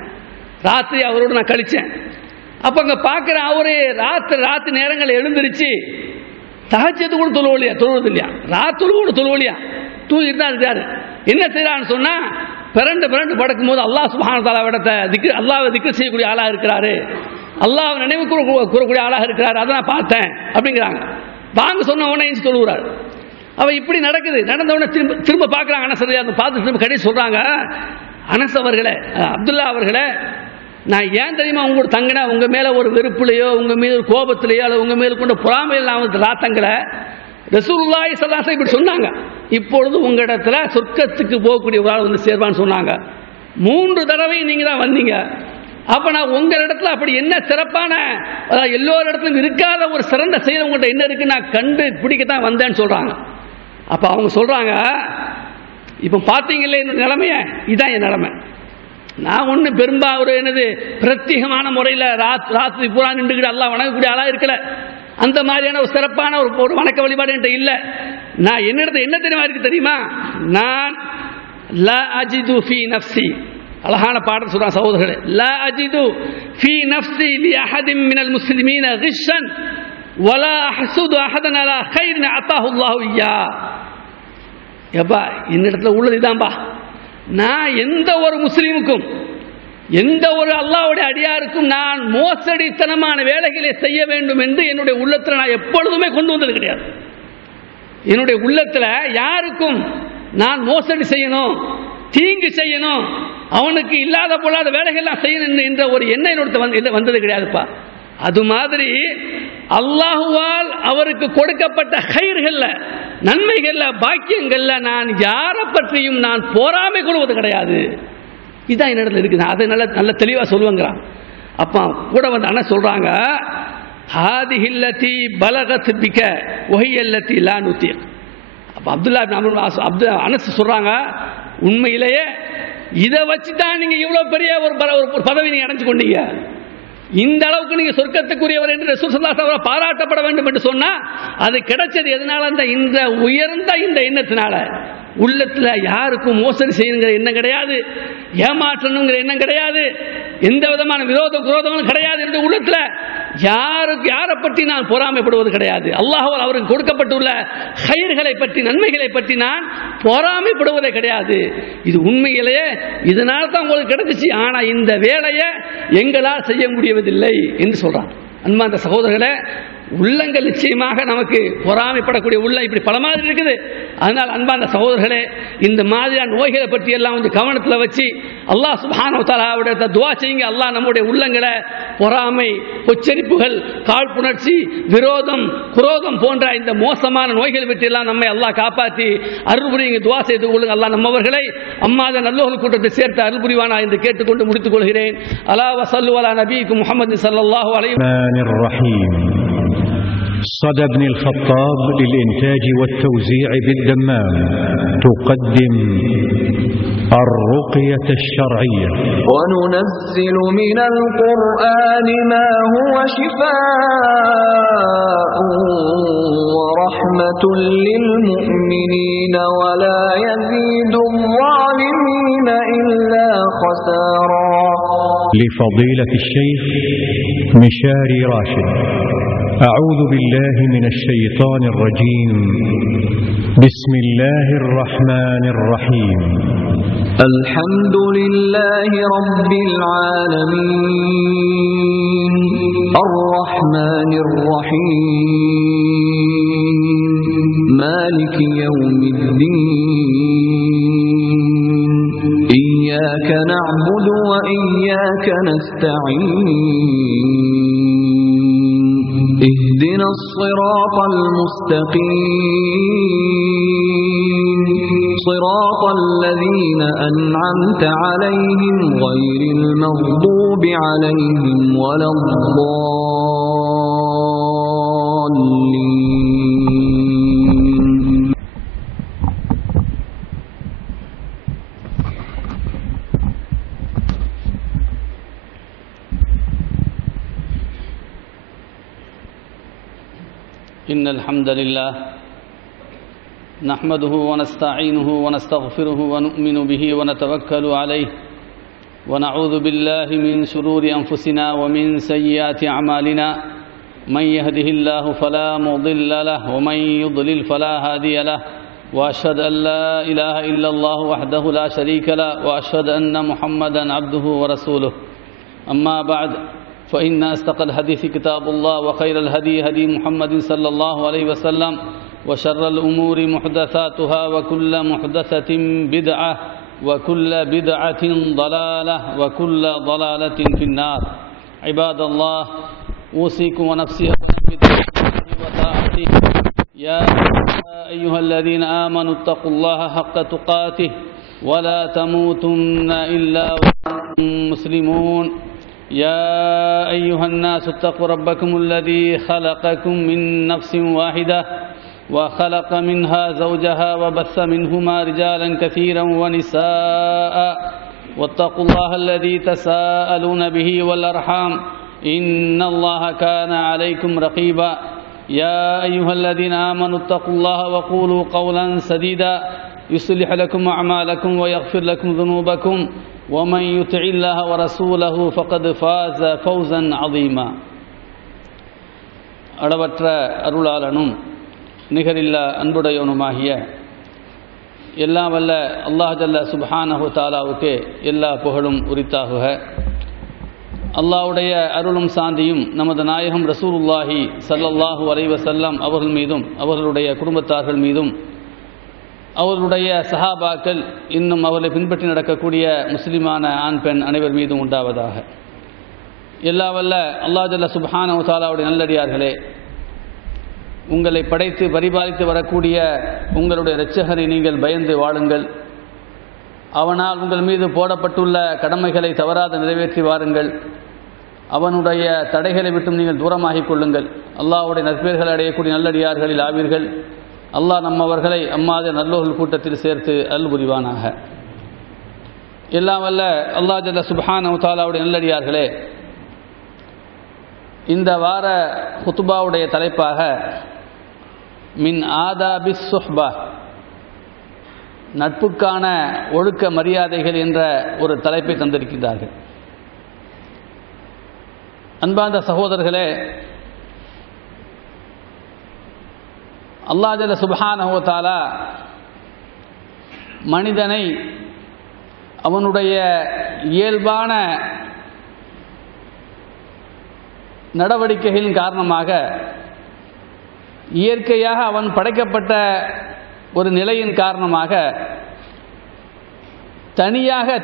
ராத்திரி அவரோடு நான் கழித்தேன். அப்போ அங்கே பார்க்குறேன், அவரு ராத்திரி நேரங்கள் எழுந்திருச்சு தஹஜ்ஜுத் கூட தொழுவது இல்லையா, ராத்துல் கூட தொழுவலியா, தூங்கிட்டு தான் இருக்காரு. என்ன செய்யறான்னு சொன்னால் பிறண்டு படுக்கும்போது அல்லாஹ் சுப்ஹானஹு வ தஆலா விடத்தை அல்லாஹ்வை திக்ர் செய்யக்கூடிய ஆளாக இருக்கிறாரு, அல்லாஹ் நினைவு கூறக்கூடிய ஆளாக இருக்கிறாரு, அதை நான் பார்த்தேன் அப்படிங்கிறாங்க. வாங்க சொன்ன உடனே எழுந்து தொழுகிறார். அவள் இப்படி நடக்குது. நடந்த உடனே திரும்ப பார்க்குறாங்க அனஸ் ரலியல்லாஹு அன்ஹு. பார்த்து திரும்ப கடைசி சொல்கிறாங்க, அனஸ் அவர்களே, அப்துல்லா அவர்களே, நான் ஏன் தெரியுமா உங்களோட தங்கினேன்? உங்கள் மேலே ஒரு வெறுப்புலையோ, உங்கள் மீது ஒரு கோபத்திலையோ, அல்லது உங்கள் மேலே கொண்ட பொறாமையில் நான் வந்து ராத்தங்களை ரசூலுல்லாஹி ஸல்லல்லாஹு அலைஹி வஸல்லம் இப்படி சொன்னாங்க, இப்பொழுது உங்கள் இடத்துல சொர்க்கத்துக்கு போகக்கூடிய ஒரு ஆள் வந்து சேர்வான்னு சொன்னாங்க. 3 தடவை நீங்கள் தான் வந்தீங்க. அப்போ நான் உங்கள் இடத்துல அப்படி என்ன சிறப்பான, அதாவது எல்லோரிடத்துலையும் இருக்காத ஒரு சிறந்த செயல் உங்கள்கிட்ட என்ன இருக்குன்னு நான் கண்டு பிடிக்கத்தான் வந்தேன்னு சொல்கிறாங்க. அப்போ அவங்க சொல்கிறாங்க, இப்போ பார்த்தீங்களே என்னோட நிலைமையை, இதுதான் என் நிலைமை. நான் ஒன்றும் பெரும்பா ஒரு என்னது பிரத்யேகமான முறையில் ராத்திரி பூரா நின்றுக்கிட்டு எல்லாம் வணங்கக்கூடிய ஆளாக இருக்கல. அந்த மாதிரியான ஒரு சிறப்பான ஒரு வணக்க வழிபாடு என்கிட்ட இல்லை. நான் என்னிடத்துல என்ன தெரியுமா, நான் லா அஜிது ஃபீ நஃப்ஸி, அழகான பாடல் சொல்கிறான் சகோதரர்களே, லா அஜிது ஃபீ நஃப்ஸி லி அஹதின் மினல் முஸ்லிமீன கிஷ்ஷன் வலா அஹ்சுது அஹதன் அலா கைரின் அத்தாஹு அல்லாஹு இய்யா. எப்பா என்னிடத்துல உள்ளது இதான்பா, நான் எந்த ஒரு முஸ்லீமுக்கும், எந்த ஒரு அல்லாஹ்வுடைய அடியாருக்கும் நான் மோசடித்தனமான வேலைகளை செய்ய வேண்டும் என்று என்னுடைய உள்ளத்தில் நான் எப்பொழுதுமே கொண்டு வந்தது கிடையாது. என்னுடைய உள்ளத்தில் யாருக்கும் நான் மோசடி செய்யணும், தீங்கு செய்யணும், அவனுக்கு இல்லாத பொல்லாத வேலைகள்லாம் செய்யணும் என்ற ஒரு எண்ணம் என்னோட வந்தது கிடையாதுப்பா. அது மாதிரி அல்லாஹுவால் அவருக்கு கொடுக்கப்பட்ட ஹைர்கள்ல, நன்மைகள்ல, பாக்கியங்கள்ல நான் யாரை பற்றியும் நான் பொறாமை கொள்வது கிடையாது. இதுதான் என்னிடத்துல இருக்குது. அதை நல்ல தெளிவாக சொல்லுவாங்கிறான். அப்போ கூட வந்து அண்ணா சொல்றாங்க, ஹாதிஹில்லதி பலகத் பிக வஹியல்லதி லா நுதிக். அப்போ அப்துல்லா இப்னு அனஸ் சொல்றாங்க, உண்மையிலேயே இதை வச்சு தான் நீங்க இவ்வளவு பெரிய ஒரு பதவி நீங்க அடைஞ்சு கொண்டீங்க. இந்த அளவுக்கு நீங்க சொர்க்கத்துக்குரியவர் என்று ரசூல் ஸல்லல்லாஹு அலைஹி வஸல்லம் பாராட்டப்பட வேண்டும் என்று சொன்னா அது கிடைச்சது எதனால? இந்த உயர்ந்த இந்த எண்ணத்தினால. உள்ளத்துல யாருக்கும் மோசடி செய்யுங்கிற எண்ணம் கிடையாது, ஏமாற்றணுங்கிற எண்ணம் கிடையாது, எந்த விதமான குரோதங்களும் கிடையாது. என்று உள்ளத்துல யாரை பற்றி நான் பொறாமைப்படுவது கிடையாது. அல்லாஹ்வால் அவருக்கு கொடுக்கப்பட்டுள்ள ஹைர்களை பற்றி, நன்மைகளை பற்றி நான் பொறாமைப்படுவதே கிடையாது. இது உண்மையிலேயே இதனால தான் உங்களுக்கு கிடைச்சிச்சு, ஆனா இந்த வேலையை எங்களால் செய்ய முடியவதில்லை என்று சொல்றான். அன்பார்ந்த சகோதரர்களே, உள்ளங்கள் நிச்சயமாக நமக்கு பொறாமைப்படக்கூடிய உள்ளம் இப்படி பல மாதிரி இருக்குது. அதனால் அன்பான சகோதரர்களே, இந்த மாதிரியான நோய்களை பற்றி எல்லாம் கொஞ்சம் கவனத்தில் வச்சு அல்லாஹ் சுப்ஹானஹு வ தஆலாவுடைய துஆ செய்யுங்க. அல்லாஹ் நம்முடைய உள்ளங்களை பொறாமை, பொச்சரிப்புகள், காழ்ப்புணர்ச்சி, விரோதம், குரோதம் போன்ற இந்த மோசமான நோய்களை பற்றி எல்லாம் நம்மை அல்லாஹ் காப்பாற்றி அருள் புரியுங்க. துஆ செய்து கொள்ளுங்க. அல்லாஹ் நம்மவர்களை அம்மாத நல்லோர்கள் கூட்டத்தை சேர்த்து அருள் புரிவானா என்று கேட்டுக்கொண்டு முடித்துக் கொள்கிறேன். அலா வஸல்லு அலா நபியிக்கும் முஹம்மது ஸல்லல்லாஹு அலைஹி வஸல்லம். صدى بن الخطاب للإنتاج والتوزيع بالدمام تقدم الرقية الشرعية. وننزل من القرآن ما هو شفاء ورحمة للمؤمنين ولا يزيد الظالمين إلا خسارا. لفضيلة الشيخ مشاري راشد. أعوذ بالله من الشيطان الرجيم. بسم الله الرحمن الرحيم. الحمد لله رب العالمين الرحمن الرحيم مالك يوم الدين إياك نعبد وإياك نستعين اهدنا الصراط المستقيم صراط الذين أنعمت عليهم غير المغضوب عليهم ولا الضالين. إن الحمد لله نحمده ونستعينه ونستغفره ونؤمن به ونتوكل عليه ونعوذ بالله من شرور أنفسنا ومن سيئات أعمالنا من يهده الله فلا مضل له ومن يضلل فلا هادي له وأشهد أن لا إله إلا الله وحده لا شريك له وأشهد أن محمدا عبده ورسوله. أما بعد فإن أصدق الحديث كتاب الله وخير الهدي هدي محمد صلى الله عليه وسلم وشر الأمور محدثاتها وكل محدثة بدعة وكل بدعة ضلالة وكل ضلالة في النار. عباد الله أوصيكم ونفسي وطاعته. يا أيها الذين آمنوا اتقوا الله حق تقاته ولا تموتن إلا وأنتم مسلمون. يا أيها الناس اتقوا ربكم الذي خلقكم من نفس واحدة وخلق منها زوجها وبث منهما رجالا كثيرا ونساء واتقوا الله الذي تساءلون به والأرحام إن الله كان عليكم رقيبا. يا أيها الذين آمنوا اتقوا الله وقولوا قولا سديدا يصلح لكم أعمالكم ويغفر لكم ذنوبكم ومن يطع الله ورسوله فقد فاز فوزا عظيما. அளவற்ற அருளாளனும் நிகரில்லா அன்புடையவனுமாகிய எல்லாம் வல்ல அல்லாஹ் ஜல்ல சுப்ஹானஹு தஆலாவுக்கு எல்லா புகழும் உரித்தாகுக. அல்லாஹ்வுடைய அருளும் சாந்தியும் நமது நாயகம் ரசூலுல்லாஹி ஸல்லல்லாஹு அலைஹி வஸல்லம் அவர்கள் மீதும் அவர்களுடைய குடும்பத்தார்கள் மீதும் அவர்களுடைய சஹாபாக்கள் இன்னும் அவர்களை பின்பற்றி நடக்கக்கூடிய முஸ்லிமான ஆண் பெண் அனைவர் மீதும் உண்டாவதாக. எல்லா வல்ல அல்லாஹ் ஜல்ல சுப்ஹானஹு தஆலாவுடைய நல்லடியார்களே, உங்களை படைத்து பரிபாலித்து வரக்கூடிய உங்களுடைய இரட்சகரை நீங்கள் பயந்து வாழுங்கள். அவனால் உங்கள் மீது போடப்பட்டுள்ள கடமைகளை தவறாத நிறைவேற்றி வாருங்கள். அவனுடைய தடைகளை விட்டும் நீங்கள் தூரமாகிக் கொள்ளுங்கள். அல்லாஹ்வுடைய நற்பெயர்கள் அடையக்கூடிய நல்லடியார்களில் ஆவீர்கள். அல்லாஹ் நம்மவர்களை அம்மாத நல்லோர்கள் கூட்டத்தில் சேர்த்து அருள் புரிவானாக. எல்லாம் வல்ல அல்லாஹ் ஜல்ல சுப்ஹானஹு தஆலாவுடைய நல்லடியார்களே, இந்த வார குத்துபாவுடைய தலைப்பாக மின் ஆதாபி சுஹ்பா, நட்புக்கான ஒழுக்க மரியாதைகள் என்ற ஒரு தலைப்பை தந்திருக்கிறார்கள். அன்பார்ந்த சகோதரர்களே, அல்லாஹ் ஜல்ல சுப்ஹானஹு வ தஆலா மனிதனை அவனுடைய இயல்பான நடவடிக்கைகளின் காரணமாக இயற்கையாக அவன் படைக்கப்பட்ட ஒரு நிலையின் காரணமாக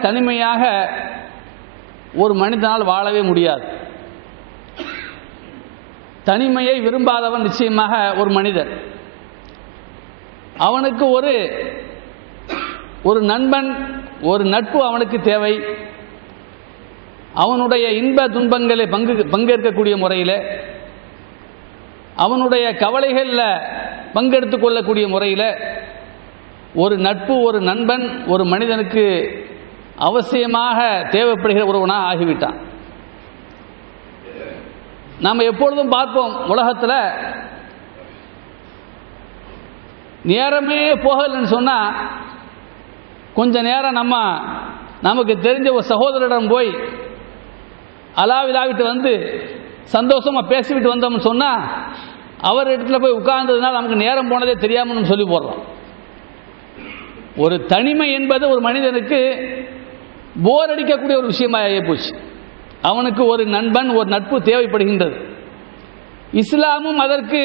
தனிமையாக ஒரு மனிதனால் வாழவே முடியாது. தனிமையை விரும்பாதவன் நிச்சயமாக ஒரு மனிதன். அவனுக்கு ஒரு நண்பன், ஒரு நட்பு அவனுக்கு தேவை. அவனுடைய இன்ப துன்பங்களை பங்கேற்கக்கூடிய முறையில், அவனுடைய கவலைகளில் பங்கெடுத்து கொள்ளக்கூடிய முறையில் ஒரு நட்பு, ஒரு நண்பன் ஒரு மனிதனுக்கு அவசியமாக தேவைப்படுகிற ஒருவனாக ஆகிவிட்டான். நாம் எப்பொழுதும் பார்ப்போம், உலகத்தில் நேரமே போகலன்னு சொன்னால் கொஞ்ச நேரம் நமக்கு தெரிஞ்ச ஒரு சகோதரிடம் போய் அலாவிலாவிட்டு வந்து சந்தோஷமாக பேசிவிட்டு வந்தோம்னு சொன்னால் அவர் இடத்துல போய் உட்கார்ந்ததுனால நமக்கு நேரம் போனதே தெரியாமல் சொல்லி போடுறோம். ஒரு தனிமை என்பது ஒரு மனிதனுக்கு போர் அடிக்கக்கூடிய ஒரு விஷயமாக போச்சு. அவனுக்கு ஒரு நண்பன், ஒரு நட்பு தேவைப்படுகின்றது. இஸ்லாமும் அதற்கு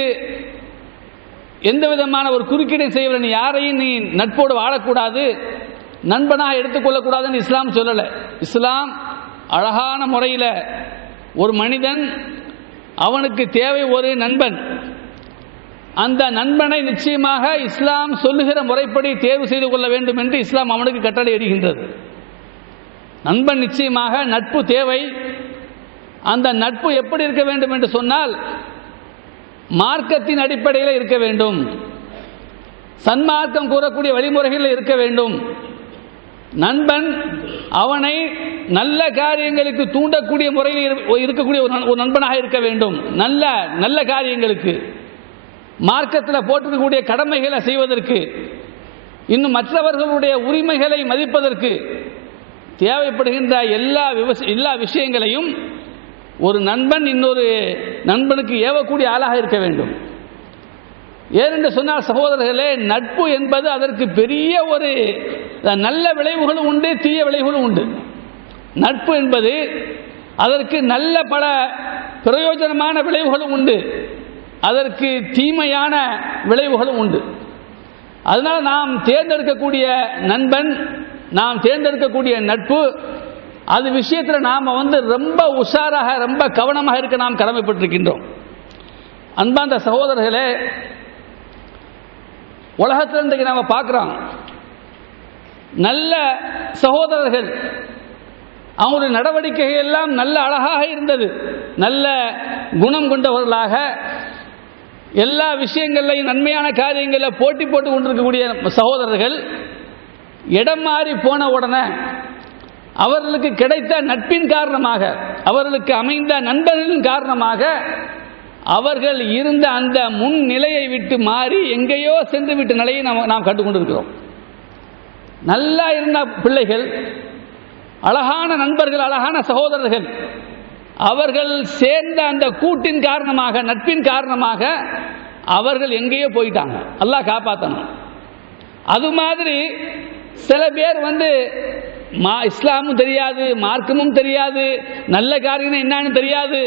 எந்த விதமான ஒரு குறுக்கீடை செய்யவில்லை. யாரையும் நீ நட்போடு வாழக்கூடாது, நண்பனாக எடுத்துக்கொள்ளக்கூடாதுன்னு இஸ்லாம் சொல்லலை. இஸ்லாம் அழகான முறையில் ஒரு மனிதன், அவனுக்கு தேவை ஒரு நண்பன். அந்த நண்பனை நிச்சயமாக இஸ்லாம் சொல்லுகிற முறைப்படி தேர்வு செய்து கொள்ள வேண்டும் என்று இஸ்லாம் அவனுக்கு கட்டளை இடுகின்றது. நண்பன் நிச்சயமாக நட்பு தேவை. அந்த நட்பு எப்படி இருக்க வேண்டும் என்று சொன்னால் மார்க்கத்தின் அடிப்படையில் இருக்க வேண்டும், சன்மார்க்கம் கூறக்கூடிய வழிமுறைகளில் இருக்க வேண்டும். நண்பன் அவனை நல்ல காரியங்களுக்கு தூண்டக்கூடிய முறையில் இருக்கக்கூடிய ஒரு நண்பனாக இருக்க வேண்டும். நல்ல காரியங்களுக்கு, மார்க்கத்தில் போட்டிருக்கக்கூடிய கடமைகளை செய்வதற்கு, இன்னும் மற்றவர்களுடைய உரிமைகளை மதிப்பதற்கு தேவைப்படுகின்ற எல்லா விஷயங்களையும் ஒரு நண்பன் இன்னொரு நண்பனுக்கு ஏவக்கூடிய ஆளாக இருக்க வேண்டும். ஏனென்று சொன்னால் சகோதரர்களே, நட்பு என்பது அதற்கு பெரிய ஒரு நல்ல விளைவுகளும் உண்டு, தீய விளைவுகளும் உண்டு. நட்பு என்பது அதற்கு நல்ல பல பிரயோஜனமான விளைவுகளும் உண்டு, அதற்கு தீமையான விளைவுகளும் உண்டு. அதனால் நாம் தேர்ந்தெடுக்கக்கூடிய நண்பன், நாம் தேர்ந்தெடுக்கக்கூடிய நட்பு, அது விஷயத்தில் நாம் ரொம்ப உஷாராக, ரொம்ப கவனமாக இருக்க நாம் கடமைப்பட்டிருக்கின்றோம். அன்பார்ந்த சகோதரர்களே, உலகத்தில் இன்றைக்கு நாம் பார்க்குறோம், நல்ல சகோதரர்கள் அவங்களுடைய நடவடிக்கைகள் எல்லாம் நல்ல அழகாக இருந்தது. நல்ல குணம் கொண்டவர்களாக எல்லா விஷயங்களையும் நன்மையான காரியங்களில் போட்டி போட்டு கொண்டிருக்கக்கூடிய சகோதரர்கள் இடம் மாறி போன உடனே அவர்களுக்கு கிடைத்த நட்பின் காரணமாக, அவர்களுக்கு அமைந்த நண்பர்களின் காரணமாக அவர்கள் இருந்த அந்த முன் நிலையை விட்டு மாறி எங்கேயோ சென்று விட்ட நிலையை நாம் கண்டுகொண்டிருக்கிறோம். நல்லா இருந்த பிள்ளைகள், அழகான நண்பர்கள், அழகான சகோதரர்கள், அவர்கள் சேர்ந்த அந்த கூட்டின் காரணமாக, நட்பின் காரணமாக அவர்கள் எங்கேயோ போயிட்டாங்க. அல்லாஹ் காப்பாற்றணும். அது மாதிரி சில பேர் இஸ்லாமும் தெரியாது, மார்க்கமும் தெரியாது, நல்ல காரியம் என்னன்னு தெரியாது.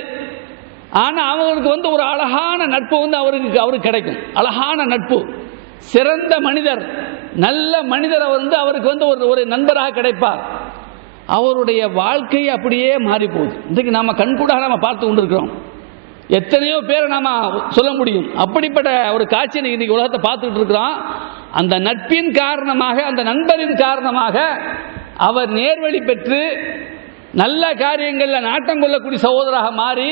ஆனால் அவங்களுக்கு ஒரு அழகான நட்பு அவருக்கு கிடைக்கும். அழகான நட்பு, சிறந்த மனிதர், நல்ல மனிதர் அவருக்கு ஒரு நண்பராக கிடைப்பார். அவருடைய வாழ்க்கை அப்படியே மாறி போகுது. இன்றைக்கு நாம் கண்கூடாக நாம் பார்த்து கொண்டிருக்கிறோம். எத்தனையோ பேரை நாம் சொல்ல முடியும். அப்படிப்பட்ட ஒரு காட்சியை இன்னைக்கு உலகத்தை பார்த்துக்கிட்டு இருக்கிறோம். அந்த நட்பின் காரணமாக, அந்த நண்பரின் காரணமாக அவர் நேர்வழி பெற்று நல்ல காரியங்களில் நாட்டம் கொள்ளக்கூடிய சகோதராக மாறி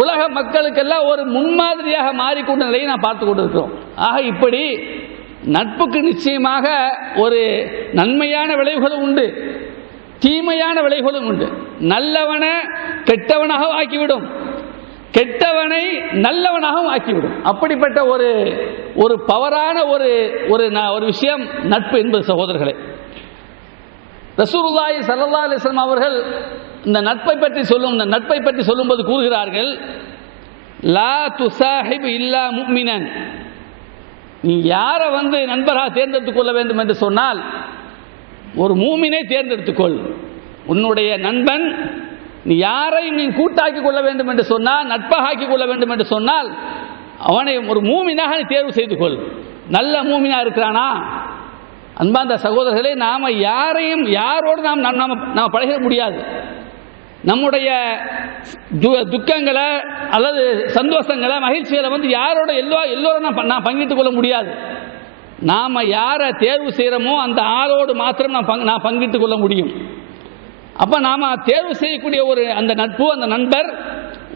உலக மக்களுக்கெல்லாம் ஒரு முன்மாதிரியாக மாறிக்கொண்ட நிலையை நாம் பார்த்து கொண்டிருக்கிறோம். ஆக இப்படி நட்புக்கு நிச்சயமாக ஒரு நன்மையான விளைவுகளும் உண்டு, தீமையான விளைவுகளும் உண்டு. நல்லவனை கெட்டவனாக ஆக்கிவிடும், கெட்டவனை நல்லவனாகவும் ஆக்கிவிடும். அப்படிப்பட்ட ஒரு பவரான ஒரு விஷயம் நட்பு என்பது சகோதரர்களே. ரசூலுல்லாஹி ஸல்லல்லாஹு அலைஹி வஸல்லம் அவர்கள் இந்த நட்பை பற்றி சொல்லும்போது கூறுகிறார்கள், லா துசாஹிப் இல்லா முஃமினன். நீ யாரை நண்பராக தேர்ந்தெடுத்துக் கொள்ள வேண்டும் என்று சொன்னால் ஒரு மூமினை தேர்ந்தெடுத்துக்கொள். உன்னுடைய நண்பன் நீ யாரை நீ கூட்டாக்கி கொள்ள வேண்டும் என்று சொன்னால், நட்பாக ஆக்கிக் கொள்ள வேண்டும் என்று சொன்னால் அவனை ஒரு மூமினாக நீ தேர்வு செய்து கொள். நல்ல மூமினா இருக்கிறானா? அன்பார்ந்த சகோதரர்களே, நாம் யாரோடு நாம் பழக முடியாது. நம்முடைய துக்கங்களை அல்லது சந்தோஷங்களை மகிழ்ச்சிகளை யாரோட எல்லோரும் நான் பங்கிட்டுக் கொள்ள முடியாது. நாம் யாரை தேர்வு செய்கிறோமோ அந்த ஆளோடு மாத்திரம் நான் பங்கிட்டுக் கொள்ள முடியும். அப்போ நாம் தேர்வு செய்யக்கூடிய அந்த நட்பு, அந்த நண்பர்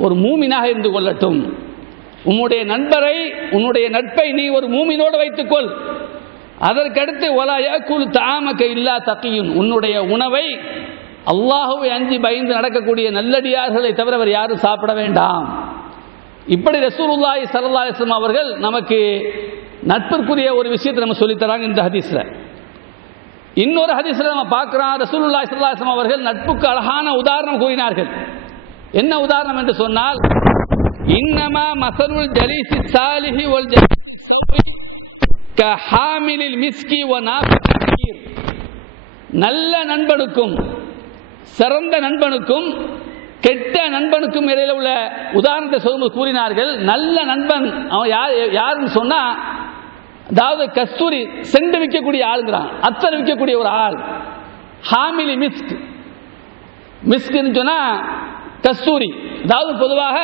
ஒரு மூமினாக இருந்து கொள்ளட்டும். உன்னுடைய நட்பை நீ ஒரு மூமினோடு வைத்துக்கொள். அதற்கடுத்து வலா யாக்குல் தஆமக இல்லா தகியுன், உன்னுடைய உணவை அல்லாஹ்வை அஞ்சி பயந்து நடக்கக்கூடிய நல்லடியார்களை தவிர வேறு யாரும் சாப்பிட வேண்டாம். இப்படி ரசூலுல்லாஹி ஸல்லல்லாஹு அலைஹி வஸல்லம் அவர்கள் நமக்கு நட்பிற்குரிய ஒரு விஷயத்தை நம்ம சொல்லித்தராங்க இந்த ஹதீஸ்ல. இன்னொரு ஹதீஸ்ல நம்ம பார்க்கிறோம், ரசூலுல்லாஹி ஸல்லல்லாஹு அலைஹி வஸல்லம் அவர்கள் நட்புக்கு அழகான உதாரணம் கூறினார்கள். என்ன உதாரணம் என்று சொன்னால், இன்னமா மஸலுல் ஜலீஸி ஸாலிஹி வல் ஜலீஸி ஸவ்வி கஹாமிலில் மிஸ்கி வ நாஃபிகீர். நல்ல நண்பனுக்கும் சிறந்த நண்பனுக்கும் கெட்ட நண்பனுக்கும் இடையில உள்ள உதாரணத்தை சொல்லும்போது கூறினார்கள், நல்ல நண்பன் அவன் யாருன்னு சொன்னா, அதாவது கஸ்தூரி செண்டு விற்கக்கூடிய ஆளுங்கிறான், அத்தர் விற்கக்கூடிய ஒரு ஆள். ஹாமிலி மிஸ்க்னு சொன்னா கஸ்தூரி, அதாவது பொதுவாக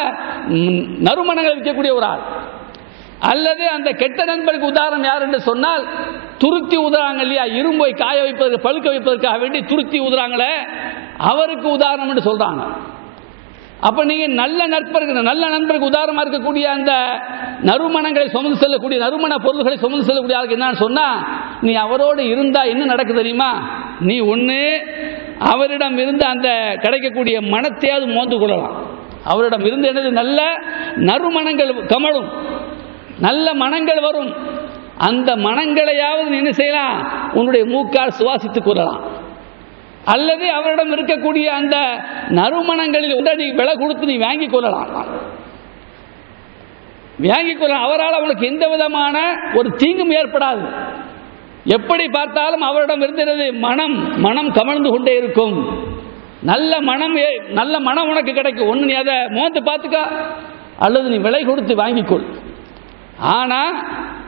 நறுமணங்கள் விற்கக்கூடிய ஒரு ஆள். அல்லது அந்த கெட்ட நண்பருக்கு உதாரணம் யார் என்று சொன்னால், துருத்தி ஊதுறாங்க இல்லையா, இரும்பை காய வைப்பதற்கு பழுக்க வைப்பதற்காக வேண்டி துருத்தி ஊதுறாங்களே, அவருக்கு உதாரணம் என்று சொல்றாங்க. அப்ப நீங்க நல்ல நண்பருக்கு உதாரணமா இருக்கக்கூடிய அந்த நறுமணங்களை சுமந்து செல்லக்கூடிய நறுமண பொருள்களை சுமந்து செல்லக்கூடிய ஆளுக்கு என்னன்னு சொன்னா, நீ அவரோடு இருந்தா என்ன நடக்கு தெரியுமா? நீ ஒண்ணு அவரிடம் இருந்து அந்த கிடைக்கக்கூடிய மனத்தையாவது மோந்து கொள்ளலாம். அவரிடம் இருந்து என்னது, நல்ல நறுமணங்கள் கமழும், நல்ல மனங்கள் வரும். அந்த மனங்களையாவது நீ என்ன செய்யலாம், உன்னுடைய மூக்கால் சுவாசித்துக் கொள்ளலாம். அல்லது அவரிடம் இருக்கக்கூடிய அந்த நறுமணங்களில் நீ விலை கொடுத்து நீ வாங்கிக் கொள்ளலாம். அவரால் அவனுக்கு எந்த விதமான ஒரு தீங்கும் ஏற்படாது. எப்படி பார்த்தாலும் அவரிடம் இருந்தது மனம் கமழ்ந்து கொண்டே இருக்கும். நல்ல மனம் உனக்கு கிடைக்கும். ஒன்று நீ அதை மோந்து பார்த்துக்க, அல்லது நீ விலை கொடுத்து வாங்கிக்கொள். ஆனா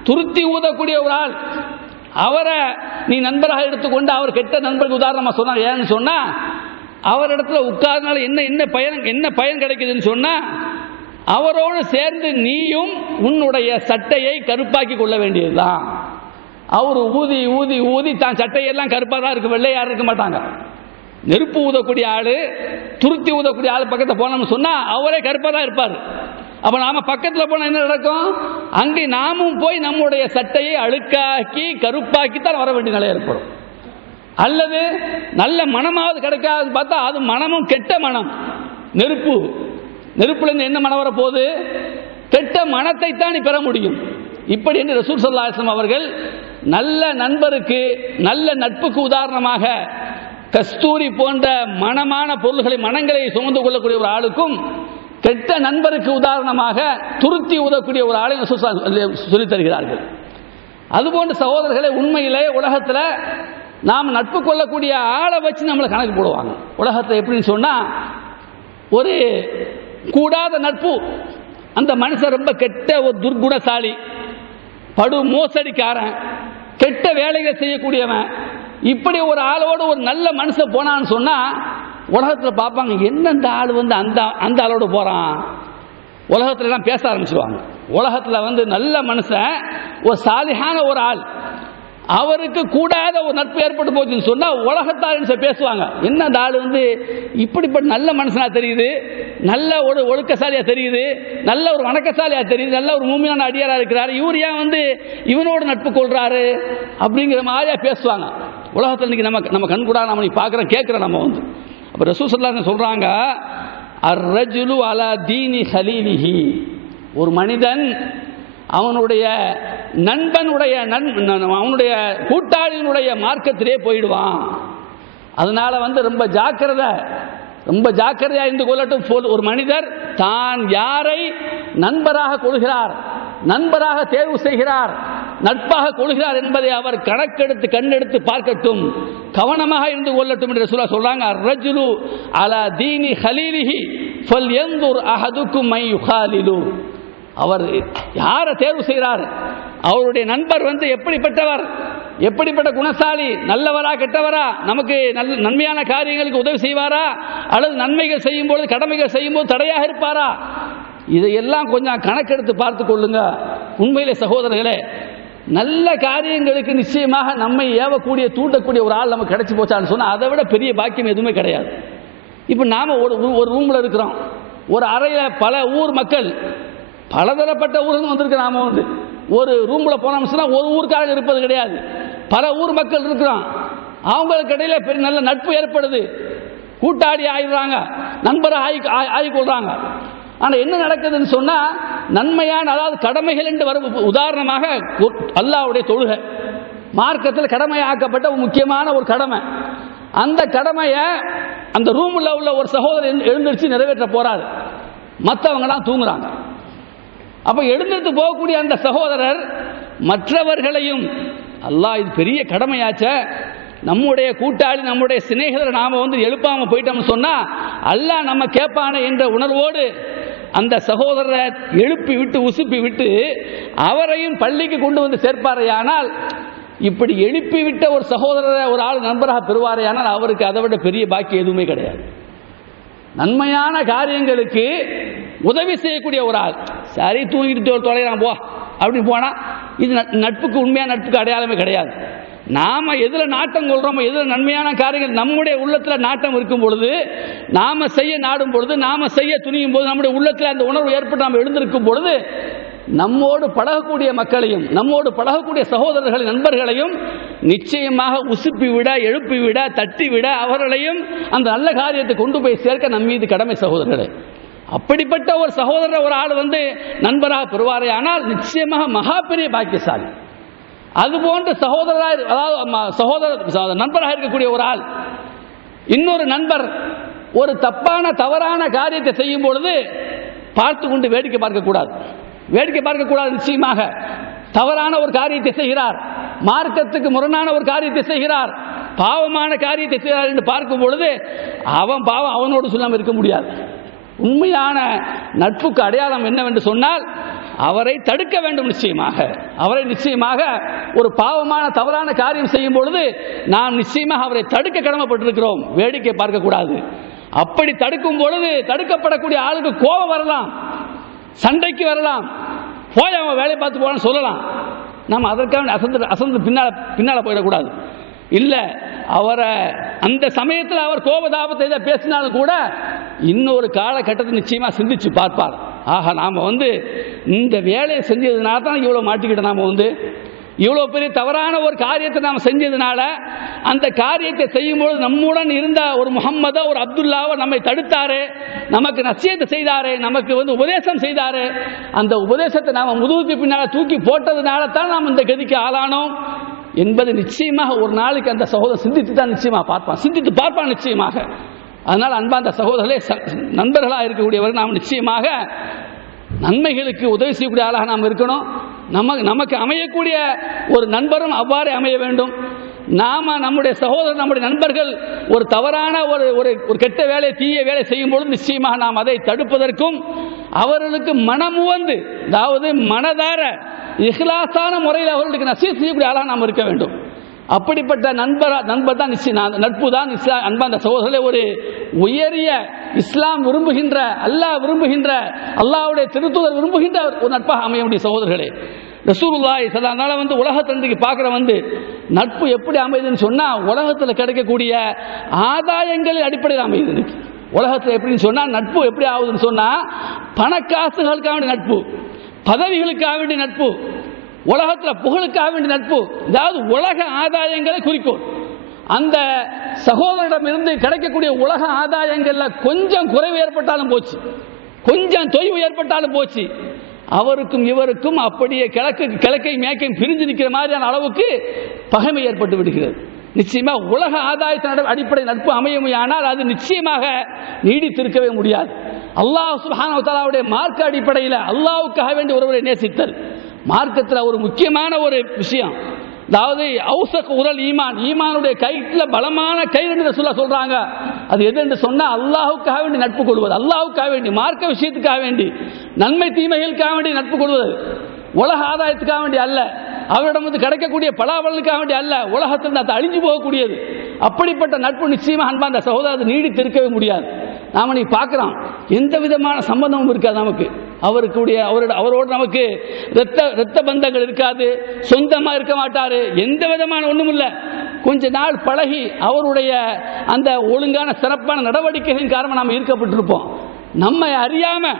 துருத்தி ஊதக்கூடிய ஒரு ஆள், அவரை நீ நண்பராக எடுத்துக்கொண்டு அவர் கெட்ட நண்பருக்கு உதாரணமா சொன்னார். ஏன்னு சொன்னா, அவரிடத்துல உட்கார்னால என்ன பயன் கிடைக்குதுன்னு சொன்னா, அவரோடு சேர்ந்து நீயும் உன்னுடைய சட்டையை கருப்பாக்கி கொள்ள வேண்டியதுதான். அவர் ஊதி ஊதி ஊதி தான் சட்டையெல்லாம் கருப்பாக தான் இருக்கு, வெள்ளையார் இருக்க மாட்டாங்க. நெருப்பு ஊதக்கூடிய ஆளு, துருத்தி ஊதக்கூடிய ஆள் பக்கத்தில் போனோம்னு சொன்னா அவரே கருப்பாக தான் இருப்பார். அப்ப நாம பக்கத்தில் போனா என்ன நடக்கும்? அங்கே நாமும் போய் நம்முடைய சட்டையை அழுக்காக்கி கருப்பாக்கித்தான் வர வேண்டிய நிலை ஏற்படும். அல்லது நல்ல மனமாவது கிடைக்காது பார்த்தா அது மனமும் கெட்ட மனம். நெருப்புல இருந்து என்ன மனம் வரப்போகுது? கெட்ட மனத்தை தான் பெற முடியும். இப்படி என்று ரசூல் ஸல்லல்லாஹு அலைஹி வஸல்லம் அவர்கள் நல்ல நண்பருக்கு, நல்ல நட்புக்கு உதாரணமாக கஸ்தூரி போன்ற மனமான மனங்களை சுமந்து கொள்ளக்கூடிய ஒரு ஆளுக்கும், கெட்ட நண்பருக்கு உதாரணமாக துருத்தி ஊதக்கூடிய ஒரு ஆளை சொல்லித் தருகிறார்கள். அதுபோன்ற சகோதரர்களை, உண்மையிலே உலகத்தில் நாம் நட்பு கொள்ளக்கூடிய ஆளை வச்சு நம்மளை கணக்கு போடுவாங்க. உலகத்தில் எப்படின்னு சொன்னா, ஒரு கூடாத நட்பு, அந்த மனுஷன் ரொம்ப கெட்ட ஒரு துர்குணசாலி, படு மோசடிக்காரன், கெட்ட வேலைகளை செய்யக்கூடியவன், இப்படி ஒரு ஆளோடு ஒரு நல்ல மனுஷன் போனான்னு சொன்னா உலகத்தில் பார்ப்பாங்க, என்ன இந்த ஆள் அந்த ஆளோடு போறான். உலகத்துல எல்லாம் பேச ஆரம்பிச்சுவாங்க. உலகத்தில் நல்ல மனுஷன், ஒரு சாலிஹான ஒரு ஆள், அவருக்கு கூடாத ஒரு நட்பு ஏற்பட்டு போச்சுன்னு சொன்னா உலகத்தால் பேசுவாங்க. என்ன அந்த ஆள் இப்படிப்பட்ட நல்ல மனுஷனா தெரியுது, நல்ல ஒரு ஒழுக்கசாலியா தெரியுது, நல்ல ஒரு வணக்கசாலியா தெரியுது, நல்ல ஒரு மூமியான அடியாரா இருக்கிறாரு, இவர் ஏன் இவனோடு நட்பு கொள்றாரு அப்படிங்கிற மாதிரியா பேசுவாங்க. உலகத்தில் இன்னைக்கு நம்ம கண் கூட நம்ம பார்க்குறோம், கேட்குறோம். நம்ம அப்போ ரசூல் ஸல்லல்லாஹு அலைஹி வஸல்லம் சொல்றாங்க, அர்-ரஜுலு அலா தீனி ஹலீலிஹி, ஒரு மனிதன் அவனுடைய நண்பனுடைய அவனுடைய கூட்டாளியினுடைய மார்க்கத்திலே போயிடுவான். அதனால ரொம்ப ஜாக்கிரதையா இருந்து கொள்ளட்டும். ஒரு மனிதர் தான் யாரை நண்பராக கொள்கிறார், நண்பராக தேர்வு செய்கிறார், நட்பாக கொள்கிறார் என்பதை அவர் கண்ணெடுத்து பார்க்கட்டும், கவனமாக இருந்து கொள்ளட்டும் என்று சொல்றாங்க. அர்-ரஜுலு அலா தீனி ஹலீலிஹி ஃபல்யன்துர் அஹதுக்கும் மை யுகாலிலு. அவர் யாரை தேர்வு செய்கிறார், அவருடைய நண்பர் எப்படிப்பட்டவர், எப்படிப்பட்ட குணசாலி, நல்லவரா கெட்டவரா, நமக்கு நன்மையான காரியங்களுக்கு உதவி செய்வாரா, அல்லது நன்மைகள் செய்யும் பொழுது கடமைகள் செய்யும் போது தடையாக இருப்பாரா, இதையெல்லாம் கொஞ்சம் கணக்கெடுத்து பார்த்து கொள்ளுங்க. உண்மையிலே சகோதரர்களே, நல்ல காரியங்களுக்கு நிச்சயமாக நம்மை ஏவக்கூடிய தூண்டக்கூடிய ஒரு ஆள் நமக்கு கிடைச்சி போச்சான்னு சொன்னால் அதை விட பெரிய பாக்கியம் எதுவுமே கிடையாது. இப்போ நாம் ஒரு ரூமில் இருக்கிறோம், ஒரு அறையில் பல ஊர் மக்கள், பலதரப்பட்ட ஊருக்கு வந்திருக்கு. நாம் ஒரு ரூமில் போனோம்னு சொன்னால் ஒரு ஊருக்காக இருப்பது கிடையாது, பல ஊர் மக்கள் இருக்கிறோம். அவங்களுக்கு இடையில பெரிய நல்ல நட்பு ஏற்படுது, கூட்டாடி ஆயிடுறாங்க, நண்பராக ஆகிக்கொள்றாங்க. ஆனால் என்ன நடக்குதுன்னு சொன்னால் நன்மையான, அதாவது கடமைகள் என்று வரும். உதாரணமாக அல்லாஹ்வுடைய தொழுகை மார்க்கத்தில் கடமையாக்கப்பட்ட ஒரு முக்கியமான ஒரு கடமை. அந்த கடமையை அந்த ரூமில் உள்ள ஒரு சகோதரர் எழுந்திருச்சு நிறைவேற்ற போறாரு, மற்றவங்கலாம் தூங்குறாங்க. அப்போ எழுந்திருத்து போகக்கூடிய அந்த சகோதரர் மற்றவர்களையும், அல்லாஹ் இது பெரிய கடமையாச்ச, நம்முடைய கூட்டாளி நம்முடைய சிநேகிதரை நாம் எழுப்பாமல் போயிட்டோம்னு சொன்னால் அல்லாஹ் நம்ம கேட்பானே என்ற உணர்வோடு அந்த சகோதரரை எழுப்பி விட்டு உசுப்பி விட்டு அவரையும் பள்ளிக்கு கொண்டு வந்து சேர்ப்பாரையானால், இப்படி எழுப்பி விட்ட ஒரு சகோதரரை ஒரு ஆள் நண்பராக பெறுவாரையானால் அவருக்கு அதை விட பெரிய பாக்கி எதுவுமே கிடையாது. நன்மையான காரியங்களுக்கு உதவி செய்யக்கூடிய ஒரு ஆள், சரி தூங்கிட்டு தொலைகிறான் போ அப்படின்னு போனால் இது நட்புக்கு, உண்மையான நட்புக்கு அடையாளமே கிடையாது. நாம் எதில் நாட்டம் கொள்கிறோமோ, எதில் நன்மையான காரியங்கள் நம்முடைய உள்ளத்தில் நாட்டம் இருக்கும் பொழுது, நாம் செய்ய நாடும் பொழுது, நாம் செய்ய துணியும் போது, நம்முடைய உள்ளத்தில் அந்த உணர்வு ஏற்பட்டு நாம் எழுந்திருக்கும் பொழுது நம்மோடு பழகக்கூடிய மக்களையும், நம்மோடு பழகக்கூடிய சகோதரர்களின் நண்பர்களையும் நிச்சயமாக உசுப்பி விட, எழுப்பி விட, தட்டி விட, அவர்களையும் அந்த நல்ல காரியத்தை கொண்டு போய் சேர்க்க நம் மீது கடமை சகோதரர்களே. அப்படிப்பட்ட ஒரு சகோதரர் ஒரு ஆள் நண்பராக பெறுவாரே ஆனால் நிச்சயமாக மகா பெரிய பாக்கியசாலி. அதுபோன்ற சகோதரராக, அதாவது நண்பராக இருக்கக்கூடிய ஒரு ஆள் இன்னொரு நண்பர் ஒரு தவறான காரியத்தை செய்யும் பொழுது பார்த்து கொண்டு வேடிக்கை பார்க்கக்கூடாது. வேடிக்கை பார்க்கக்கூடாது. நிச்சயமாக தவறான ஒரு காரியத்தை செய்கிறார், மார்க்கத்துக்கு முரணான ஒரு காரியத்தை செய்கிறார், பாவமான காரியத்தை செய்கிறார் என்று பார்க்கும் பொழுது அவன் பாவம் அவனோடு சொல்லாமல் இருக்க முடியாது. உண்மையான நட்புக்கு அடையாளம் என்னவென்று சொன்னால் அவரை தடுக்க வேண்டும். நிச்சயமாக ஒரு பாவமான தவறான காரியம் செய்யும் பொழுது நாம் நிச்சயமாக அவரை தடுக்க கடமைப்பட்டிருக்கிறோம், வேடிக்கை பார்க்கக்கூடாது. அப்படி தடுக்கும் பொழுது தடுக்கப்படக்கூடிய ஆளுக்கு கோபம் வரலாம், சண்டைக்கு வரலாம், போய் அவன் வேலையை பார்த்து போகலான்னு சொல்லலாம். நாம் அதற்காக அசந்து பின்னால போயிடக்கூடாது. இல்லை, அவரை அந்த சமயத்தில் அவர் கோபதாபத்தை இதை பேசினாலும் கூட இன்னொரு காலகட்டத்தை நிச்சயமாக சிந்திச்சு பார்ப்பார். ஆக நாம் இந்த வேலையை செஞ்சதுனால தான் இவ்வளோ மாட்டிக்கிட்ட, நாம் இவ்வளோ பெரிய தவறான ஒரு காரியத்தை நாம் செஞ்சதுனால அந்த காரியத்தை செய்யும்போது நம்முடன் இருந்த ஒரு முகம்மதோ ஒரு அப்துல்லாவோ நம்மை தடுத்தாரு, நமக்கு நசியத்தை செய்தாரு, நமக்கு உபதேசம் செய்தாரு. அந்த உபதேசத்தை நாம் முதுகுக்கு பின்னால் தூக்கி போட்டதுனால தான் நாம் இந்த கதிக்கு ஆளானோம் என்பது நிச்சயமாக ஒரு நாளைக்கு அந்த சகோதரர் சிந்தித்து தான் நிச்சயமாக பார்ப்பான் நிச்சயமாக. அதனால் அன்பார்ந்த சகோதரர்களே, நண்பர்களாக இருக்கக்கூடியவர்கள் நாம் நிச்சயமாக நன்மைகளுக்கு உதவி செய்யக்கூடிய ஆளாக நாம் இருக்கணும். நமக்கு அமையக்கூடிய ஒரு நண்பரும் அவ்வாறே அமைய வேண்டும். நம்முடைய சகோதரர், நம்முடைய நண்பர்கள் ஒரு தவறான ஒரு கெட்ட வேலை, தீய வேலை செய்யும் பொழுது நிச்சயமாக நாம் அதை தடுப்பதற்கும் அவர்களுக்கு மனமுவந்து, அதாவது மனதார இஹ்லாஸான முறையில் அவர்களுக்கு நசீஹத் செய்யக்கூடிய ஆளாக நாம் இருக்க வேண்டும். அப்படிப்பட்ட நண்பர் தான் நிச்சயம், நட்பு தான் இஸ்லாம். அன்பார்ந்த சகோதரர்களே, ஒரு உயரிய இஸ்லாம் விரும்புகின்ற, அல்லாஹ் விரும்புகின்ற, அல்லாஹ்வுடைய திருத்தூதர் விரும்புகின்ற ஒரு நட்பாக அமைய முடியும் சகோதரர்களே. ரசூலுல்லாஹி ஸல்லல்லாஹு அலைஹி வஸல்லம் உலகத்திற்கு பார்க்குற நட்பு எப்படி அமையுதுன்னு சொன்னால் உலகத்தில் கிடைக்கக்கூடிய ஆதாயங்களின் அடிப்படையில் அமையுது. உலகத்தில் எப்படின்னு சொன்னால் நட்பு எப்படி ஆகுதுன்னு சொன்னால் பணக்காசுகளுக்காக வேண்டிய நட்பு, பதவிகளுக்காக வேண்டிய நட்பு, உலகத்தில் புகழுக்காக வேண்டிய நட்பு, அதாவது உலக ஆதாயங்களை குறிக்கும். அந்த சகோதரிடமிருந்து கிடைக்கக்கூடிய உலக ஆதாயங்களில் கொஞ்சம் குறைவு ஏற்பட்டாலும் போச்சு, கொஞ்சம் தொய்வு ஏற்பட்டாலும் போச்சு, அவருக்கும் இவருக்கும் அப்படியே கிழக்கை மேற்கையும் பிரிஞ்சு நிற்கிற மாதிரியான அளவுக்கு பகைமை ஏற்பட்டு விடுகிறது. நிச்சயமாக உலக ஆதாயத்தின் அடிப்படை நட்பு அமையுமையானால் அது நிச்சயமாக நீடித்திருக்கவே முடியாது. அல்லாஹ் சுப்ஹானஹு வ தஆலாவுடைய மார்க்க அடிப்படையில் அல்லாஹ்வுக்காக வேண்டி ஒருவரை நேசித்தல் மார்க்கத்தில் ஒரு முக்கியமான ஒரு விஷயம். அதாவது அவுசக் உரல் ஈமான், ஈமானுடைய கயிற்றில் பலமான கயிறு என்று ரசூலுல்லாஹ் சொல்றாங்க. அது எது என்று சொன்னா அல்லாஹ்வுக்காக வேண்டி நட்பு கொள்வது, அல்லாஹ்வுக்காக வேண்டி, மார்க்க விஷயத்துக்காக வேண்டி, நன்மை தீமைகளுக்காக வேண்டி நட்பு கொள்வது, உலக ஆதாயத்துக்காக வேண்டி அல்ல, அவரிடம் வந்து கிடைக்கக்கூடிய பலாபலனுக்காக வேண்டி அல்ல, உலகத்தில் அது அழிஞ்சு போகக்கூடியது. அப்படிப்பட்ட நட்பு நிச்சயமாக அன்பார்ந்த சகோதரர் நீடித்து இருக்கவே முடியாது. நாம நீ பார்க்கிறோம், எந்த விதமான சம்பந்தமும் இருக்காது நமக்கு, அவரோடு நமக்கு இரத்த பந்தங்கள் இருக்காது, சொந்தமா இருக்க மாட்டாரு, எந்த விதமான ஒண்ணும் இல்லை. கொஞ்ச நாள் பழகி அவருடைய அந்த ஒழுங்கான சிறப்பான நடவடிக்கைகளின் காரணமாக நாம் ஈர்க்கப்பட்டிருப்போம். நம்மை அறியாம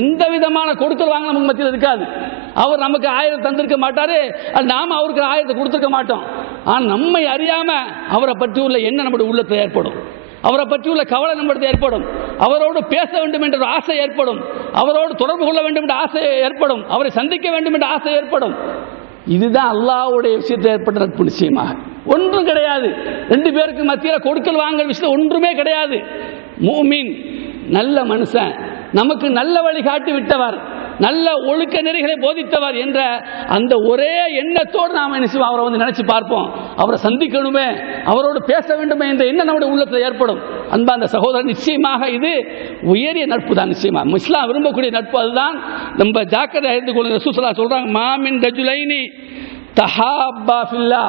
எந்த விதமான கொடுக்கல் வாங்க நமக்கு மத்தியில் இருக்காது. அவர் நமக்கு 1000 தந்திருக்க மாட்டாரு, நாம அவருக்கு 1000 கொடுத்திருக்க மாட்டோம். ஆனால் நம்மை அறியாம அவரை பற்றி உள்ள எண்ணம் நம்முடைய உள்ளத்தில் ஏற்படும், அவரை பற்றி உள்ள கவலை நம்மிடத்தில் ஏற்படும், அவரோடு பேச வேண்டும் என்ற ஆசை ஏற்படும், அவரோடு தொடர்பு கொள்ள வேண்டும் என்ற ஆசை ஏற்படும், அவரை சந்திக்க வேண்டும் என்ற ஆசை ஏற்படும். இதுதான் அல்லாஹ்வுடைய விஷயத்தில் ஏற்பட்ட நட்பு. நிச்சயமாக ஒன்றும் கிடையாது, 2 பேருக்கு மத்தியில் கொடுக்கல் வாங்கல் விஷயம் ஒன்றுமே கிடையாது. மூமின் நல்ல மனுஷன், நமக்கு நல்ல வழி காட்டி விட்டவர், நல்ல ஒழுக்க நெறிகளை போதித்தவர் என்ற அந்த ஒரே எண்ணத்தோடு நாம் என்ன செய்வோம், அவரை வந்து நினைச்சு பார்ப்போம், அவரை சந்திக்கணுமே, அவரோடு பேச வேண்டுமே என்ற எண்ணம் நம்முடைய உள்ளத்தில் ஏற்படும். அன்பார்ந்த சகோதரர், நிச்சயமாக இது உயரிய நட்பு தான். நிச்சயமாக இஸ்லாம் விரும்பக்கூடிய நட்பு அதுதான். நம்ம ஜாக்கிரதை அறிந்து கொள்ளுங்க. ரசூலுல்லாஹ் ஸல்லல்லாஹு அலைஹி வஸல்லம் சொல்றாங்க, மாமின் ரஜுலைனி தஹாப்பா ஃபில்லா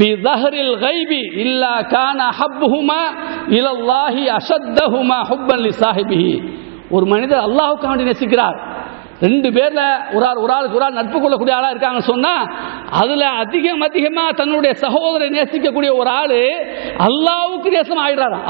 பிظஹரில் கைபி இல்லா கான ஹப்புஹுமா இலல்லாஹி அஷத்தஹுமா ஹுப்பன் லிசாஹிபிஹி. ஒரு மனிதர் அல்லாஹ்வுக்காக வேண்டி நேசிக்கிறார், 2 பேர்ல ஒரு ஆளுக்கு ஒரு ஆள் நட்பு கொள்ளக்கூடிய ஆளா இருக்காங்கன்னு சொன்னா, அதுல அதிகமா தன்னுடைய சகோதரரை நேசிக்கக்கூடிய ஒரு ஆளு அல்லாஹ்வுக்கு நேசம் ஆயிடுறாராம்.